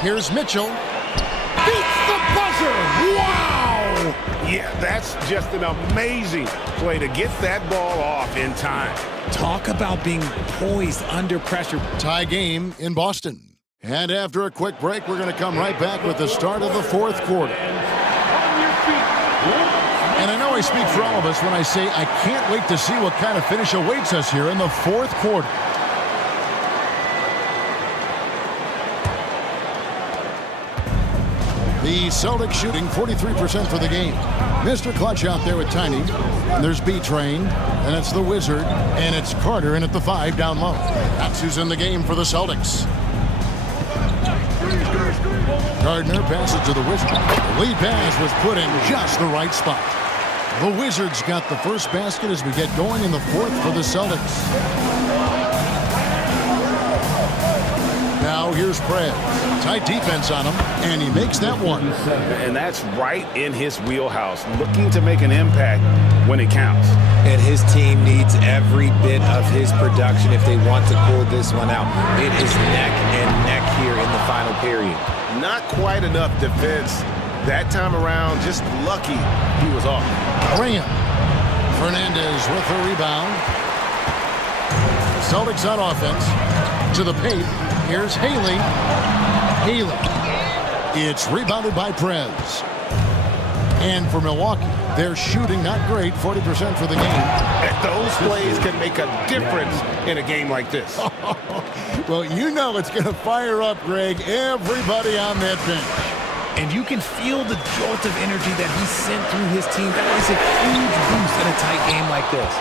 Here's Mitchell. Beats the buzzer. Wow! Yeah, that's just an amazing play to get that ball off in time. Talk about being poised under pressure. Tie game in Boston. And after a quick break, we're going to come right back with the start of the fourth quarter. And I know I speak for all of us when I say I can't wait to see what kind of finish awaits us here in the fourth quarter. The Celtics shooting 43% for the game. Mr. Clutch out there with Tiny. And there's B-Train. And it's the Wizard. And it's Carter in at the 5 down low. That's who's in the game for the Celtics. Gardner passes to the Wizard. The lead pass was put in just the right spot. The Wizards got the first basket as we get going in the fourth for the Celtics. Now here's Prez. Tight defense on him, and he makes that one. And that's right in his wheelhouse, looking to make an impact when it counts. And his team needs every bit of his production if they want to pull this one out. It is neck and neck here in the final period. Not quite enough defense that time around. Just lucky he was off. Graham. Fernandez with the rebound. Celtics on offense. To the paint. Here's Haley. Haley. It's rebounded by Prez. And for Milwaukee, they're shooting not great, 40% for the game. And those plays can make a difference in a game like this. Well, you know it's going to fire up, Greg, everybody on that bench. And you can feel the jolt of energy that he sent through his team. That is a huge boost in a tight game like this.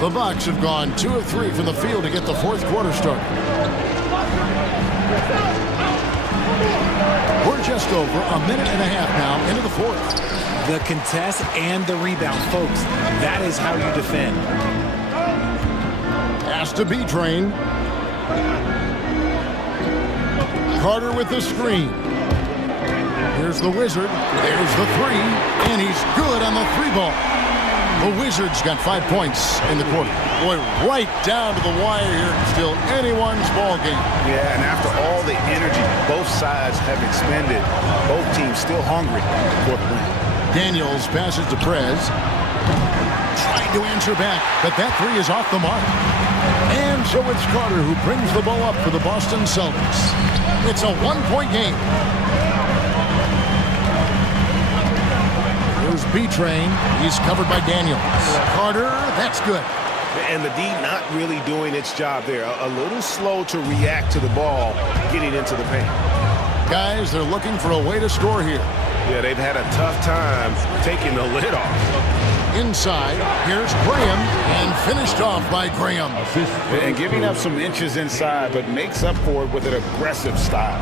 The Bucks have gone 2 of 3 from the field to get the fourth quarter started. We're just over a minute and a half now into the fourth. The contest and the rebound, folks. That is how you defend. Pass to B-Train. Carter with the screen. Here's the Wizard. There's the three. And he's good on the three ball. The Wizards got 5 points in the quarter. Boy, right down to the wire here. Still anyone's ball game. Yeah, and after all the energy both sides have expended, both teams still hungry for the win. Daniels passes to Prez. Trying to answer back, but that three is off the mark. And so it's Carter who brings the ball up for the Boston Celtics. It's a one-point game. Here's B-Train. He's covered by Daniels. Carter, that's good. And the D not really doing its job there. A little slow to react to the ball getting into the paint. Guys, they're looking for a way to score here. Yeah, they've had a tough time taking the lid off. Inside, here's Graham, and finished off by Graham. And giving up some inches inside, but makes up for it with an aggressive style.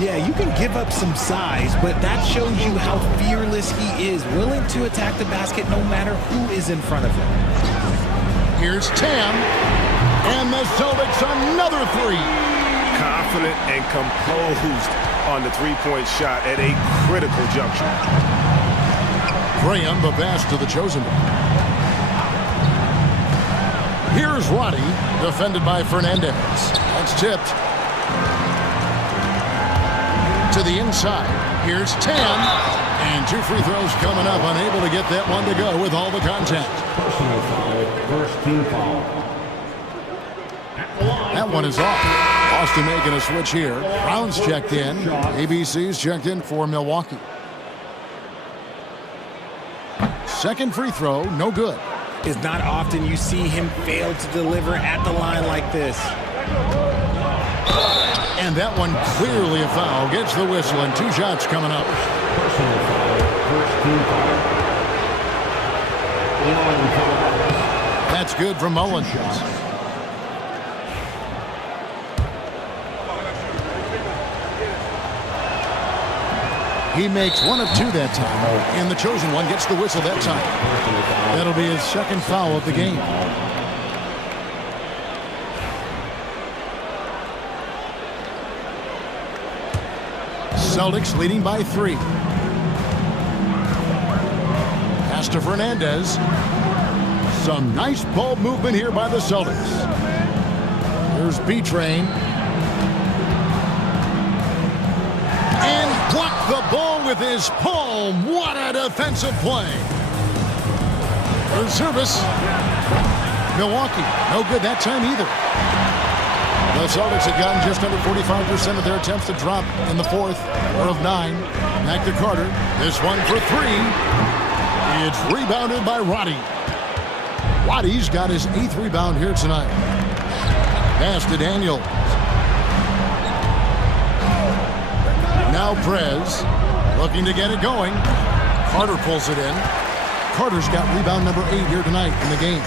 Yeah, you can give up some size, but that shows you how fearless he is, willing to attack the basket no matter who is in front of him. Here's Tam, and the Celtics another three. Confident and composed on the three-point shot at a critical juncture. Graham, the pass to the chosen one. Here's Roddy, defended by Fernandez. That's tipped. To the inside. Here's Tam. And 2 free throws coming up. Unable to get that one to go with all the contact. Personal foul, first team foul. That one is off. Boston making a switch here. Brown's checked in. ABC's checked in for Milwaukee. Second free throw, no good. It's not often you see him fail to deliver at the line like this. And that one clearly a foul. Gets the whistle, and 2 shots coming up. Personal foul, first team foul. That's good from Mullins. He makes 1 of 2 that time, and the chosen one gets the whistle that time. That'll be his second foul of the game. Celtics leading by 3. Pass to Fernandez. Some nice ball movement here by the Celtics. Here's B-Train. And blocked the ball with his palm. What a defensive play. There's service. Milwaukee, no good that time either. The Celtics had gotten just under 45% of their attempts to drop in the fourth, or of 9. Back to Carter. This one for 3. It's rebounded by Roddy. Roddy's got his 8th rebound here tonight. Pass to Daniel. Now Prez looking to get it going. Carter pulls it in. Carter's got rebound number 8 here tonight in the game.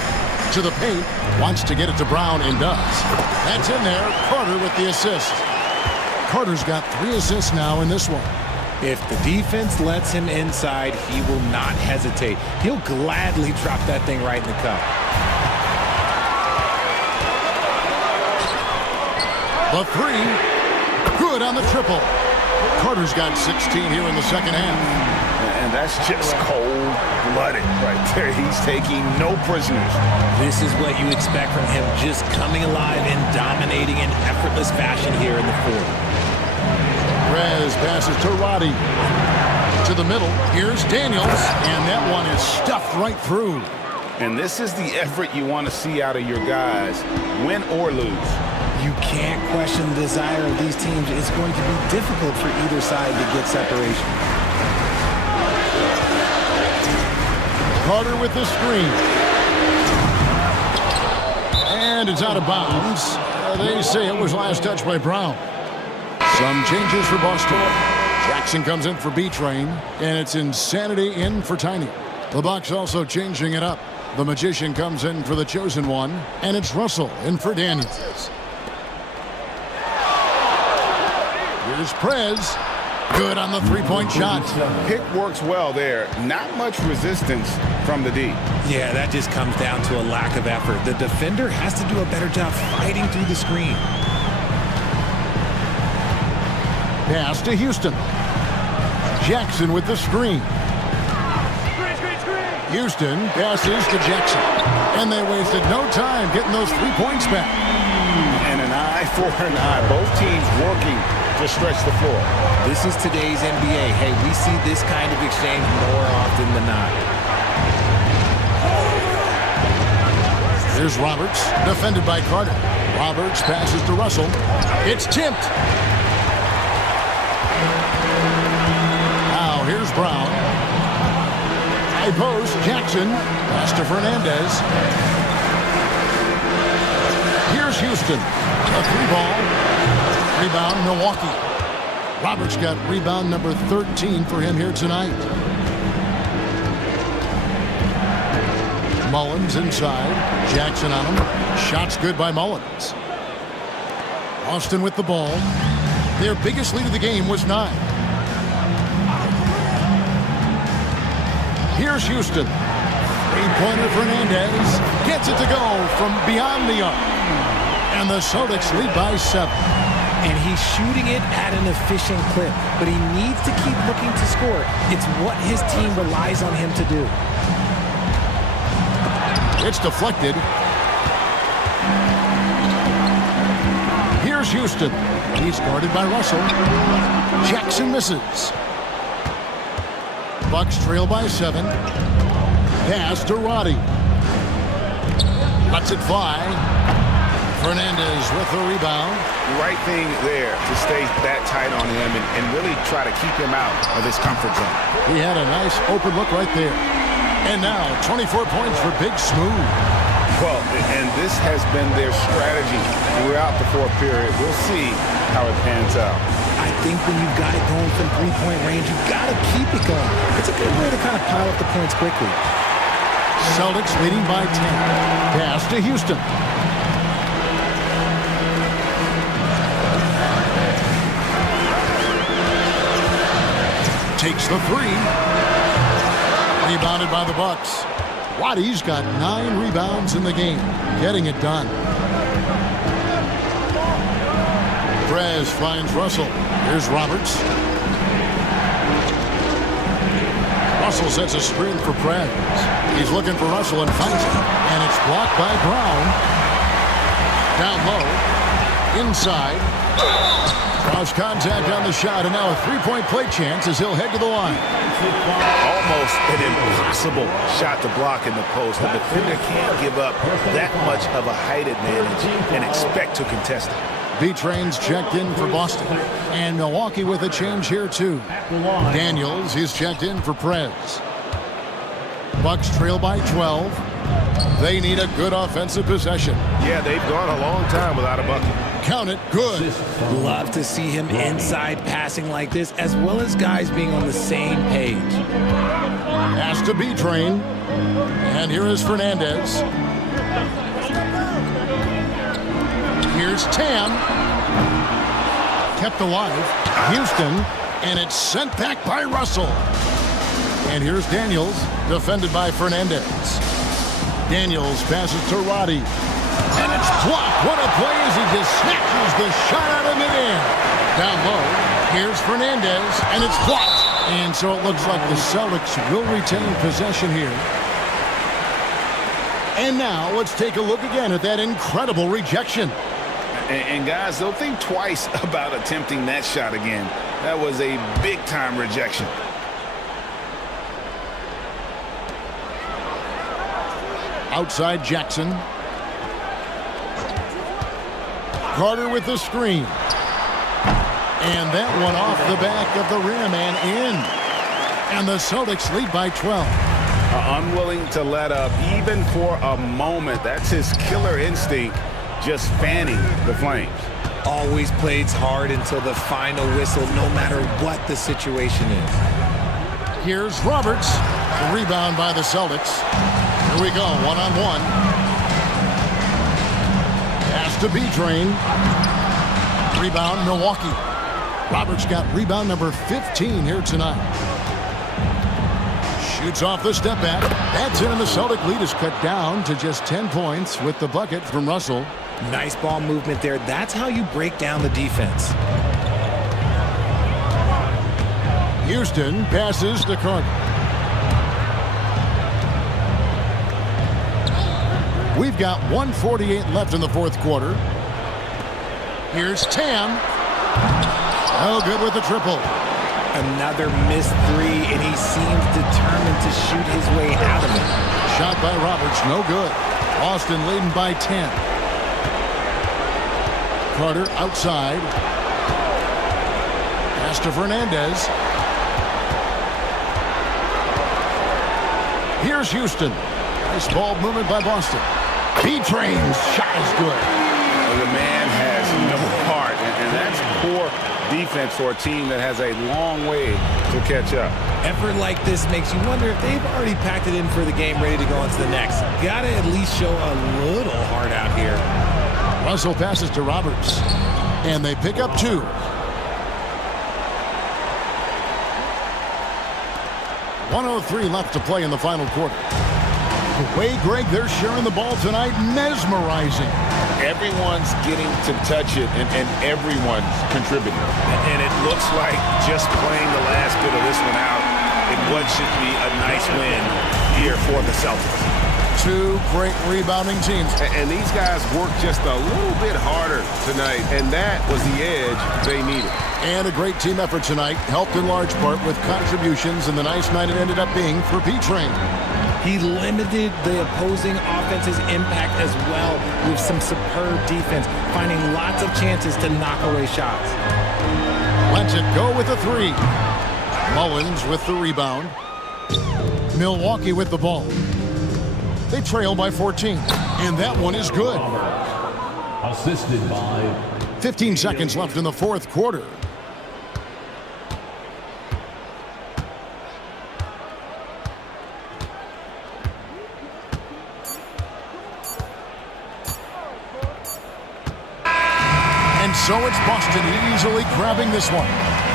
To the paint, wants to get it to Brown and does. That's in there. Carter with the assist. Carter's got 3 assists now in this one. If the defense lets him inside, he will not hesitate. He'll gladly drop that thing right in the cup. The 3, good on the triple. Carter's got 16 here in the second half. And that's just cold-blooded right there. He's taking no prisoners. This is what you expect from him, just coming alive and dominating in effortless fashion here in the fourth. Prez passes to Roddy. To the middle. Here's Daniels. And that one is stuffed right through. And this is the effort you want to see out of your guys, win or lose. You can't question the desire of these teams. It's going to be difficult for either side to get separation. Carter with the screen. And it's out of bounds. They say it was last touched by Brown. Some changes for Boston. Jackson comes in for B-Train, and it's Insanity in for Tiny. The Bucks also changing it up. The Magician comes in for the chosen one, and it's Russell in for Daniels. Here's Prez. Good on the three-point shot. Pick works well there. Not much resistance from the D. Yeah, that just comes down to a lack of effort. The defender has to do a better job fighting through the screen. Pass to Houston. Jackson with the screen. Houston passes to Jackson. And they wasted no time getting those 3 points back. And an eye for an eye. Both teams working to stretch the floor. This is today's NBA. Hey, we see this kind of exchange more often than not. Here's Roberts, defended by Carter. Roberts passes to Russell. It's tipped. Now here's Brown. High post, Jackson. Pass to Fernandez. Here's Houston. A 3-ball. Rebound, Milwaukee. Roberts got rebound number 13 for him here tonight. Mullins inside. Jackson on him. Shots good by Mullins. Austin with the ball. Their biggest lead of the game was 9. Here's Houston. Three-pointer Fernandez. Gets it to go from beyond the arc. And the Celtics lead by 7. And he's shooting it at an efficient clip. But he needs to keep looking to score. It's what his team relies on him to do. It's deflected. Here's Houston. He's guarded by Russell. Jackson misses. Bucks trail by 7. Pass to Roddy. Lets it fly. Fernandez with the rebound. Right thing there to stay that tight on him and really try to keep him out of his comfort zone. He had a nice open look right there. And now 24 points for Big Smooth. Well, and this has been their strategy throughout the fourth period. We'll see how it pans out. I think when you've got it going from three-point range, you've got to keep it going. It's a good way to kind of pile up the points quickly. Celtics leading by 10. Pass to Houston. Takes the 3. Rebounded by the Bucks. Roddy's got 9 rebounds in the game, getting it done. Prez finds Russell. Here's Roberts. Russell sets a screen for Prez. He's looking for Russell and finds it. And it's blocked by Brown. Down low. Inside. Cross contact on the shot, and now a 3-point play chance as he'll head to the line. Almost an impossible shot to block in the post. The defender can't give up that much of a height advantage and expect to contest it. B-Train's checked in for Boston. And Milwaukee with a change here, too. Daniels, he's checked in for Prez. Bucks trail by 12. They need a good offensive possession. Yeah, they've gone a long time without a bucket. Count it, good. Love to see him inside passing like this, as well as guys being on the same page. Pass to B-Train. And here is Fernandez. Here's Tam. Kept alive. Houston. And it's sent back by Russell. And here's Daniels, defended by Fernandez. Daniels passes to Roddy. And it's blocked. What a play as he just snatches the shot out of midair. Down low, here's Fernandez, and it's blocked. And so it looks like the Celtics will retain possession here. And now let's take a look again at that incredible rejection. And guys, they'll think twice about attempting that shot again. That was a big-time rejection. Outside Jackson. Carter with the screen. And that one off the back of the rim and in. And the Celtics lead by 12. Unwilling to let up even for a moment. That's his killer instinct, just fanning the flames. Always plays hard until the final whistle, no matter what the situation is. Here's Roberts. The rebound by the Celtics. Here we go, one-on-one. Pass to B-Train. Rebound, Milwaukee. Roberts got rebound number 15 here tonight. Shoots off the step back. That's in, and the Celtic lead is cut down to just 10 points with the bucket from Russell. Nice ball movement there. That's how you break down the defense. Houston passes to Carter. We've got 1:48 left in the fourth quarter. Here's Tam. No good with the triple. Another missed three, and he seems determined to shoot his way out of it. Shot by Roberts, no good. Boston leading by 10. Carter outside. Pass to Fernandez. Here's Houston. Nice ball movement by Boston. B-Train's shot is good. The man has no heart, and that's poor defense for a team that has a long way to catch up. Effort like this makes you wonder if they've already packed it in for the game, ready to go on to the next. Gotta at least show a little heart out here. Russell passes to Roberts, and they pick up 2. .103 left to play in the final quarter. The way, Greg, they're sharing the ball tonight, mesmerizing. Everyone's getting to touch it, and everyone's contributing. And it looks like just playing the last bit of this one out in what should be a nice win here for the Celtics. 2 great rebounding teams. And these guys worked just a little bit harder tonight, and that was the edge they needed. And a great team effort tonight, helped in large part with contributions, and the nice night it ended up being for P-Train. He limited the opposing offense's impact as well with some superb defense, finding lots of chances to knock away shots. Lets it go with a 3. Mullins with the rebound. Milwaukee with the ball. They trail by 14, and that one is good. Assisted by 15 seconds left in the fourth quarter. And so it's Boston easily grabbing this one.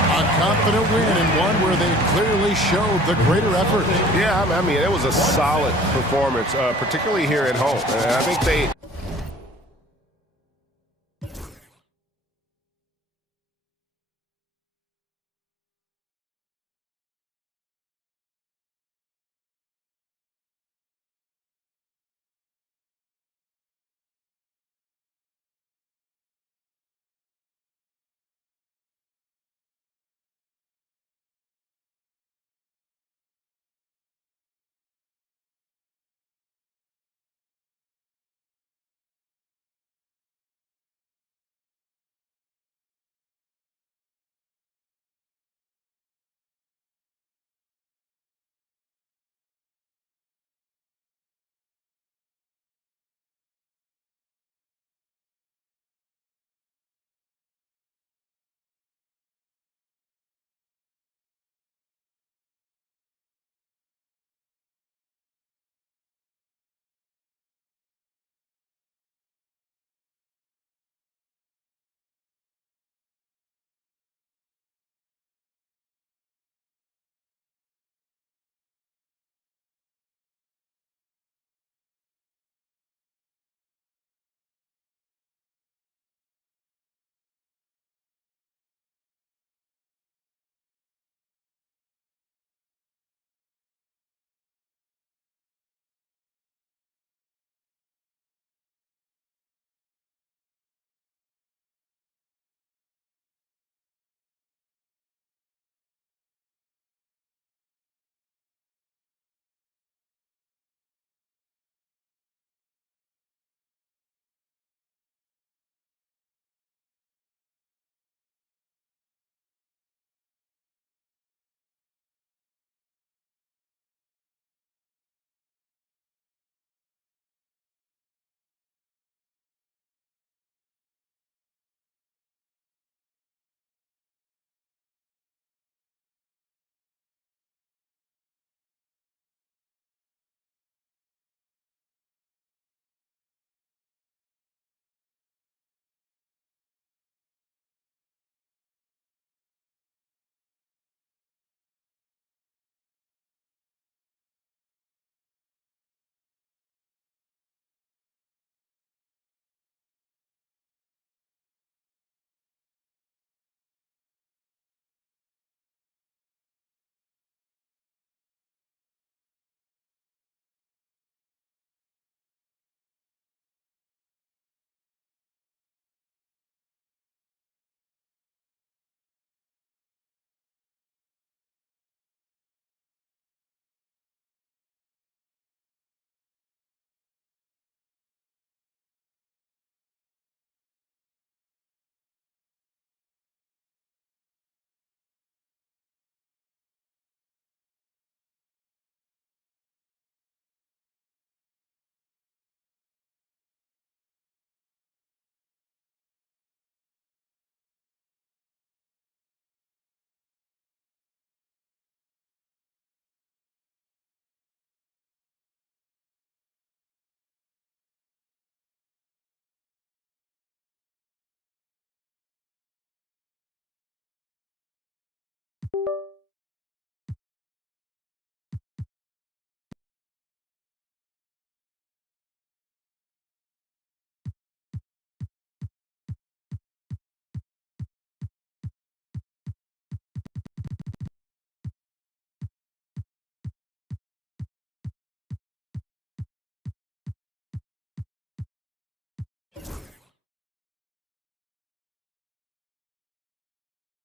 A confident win, and one where they clearly showed the greater effort. Yeah, I mean, it was a solid performance, particularly here at home. And I think they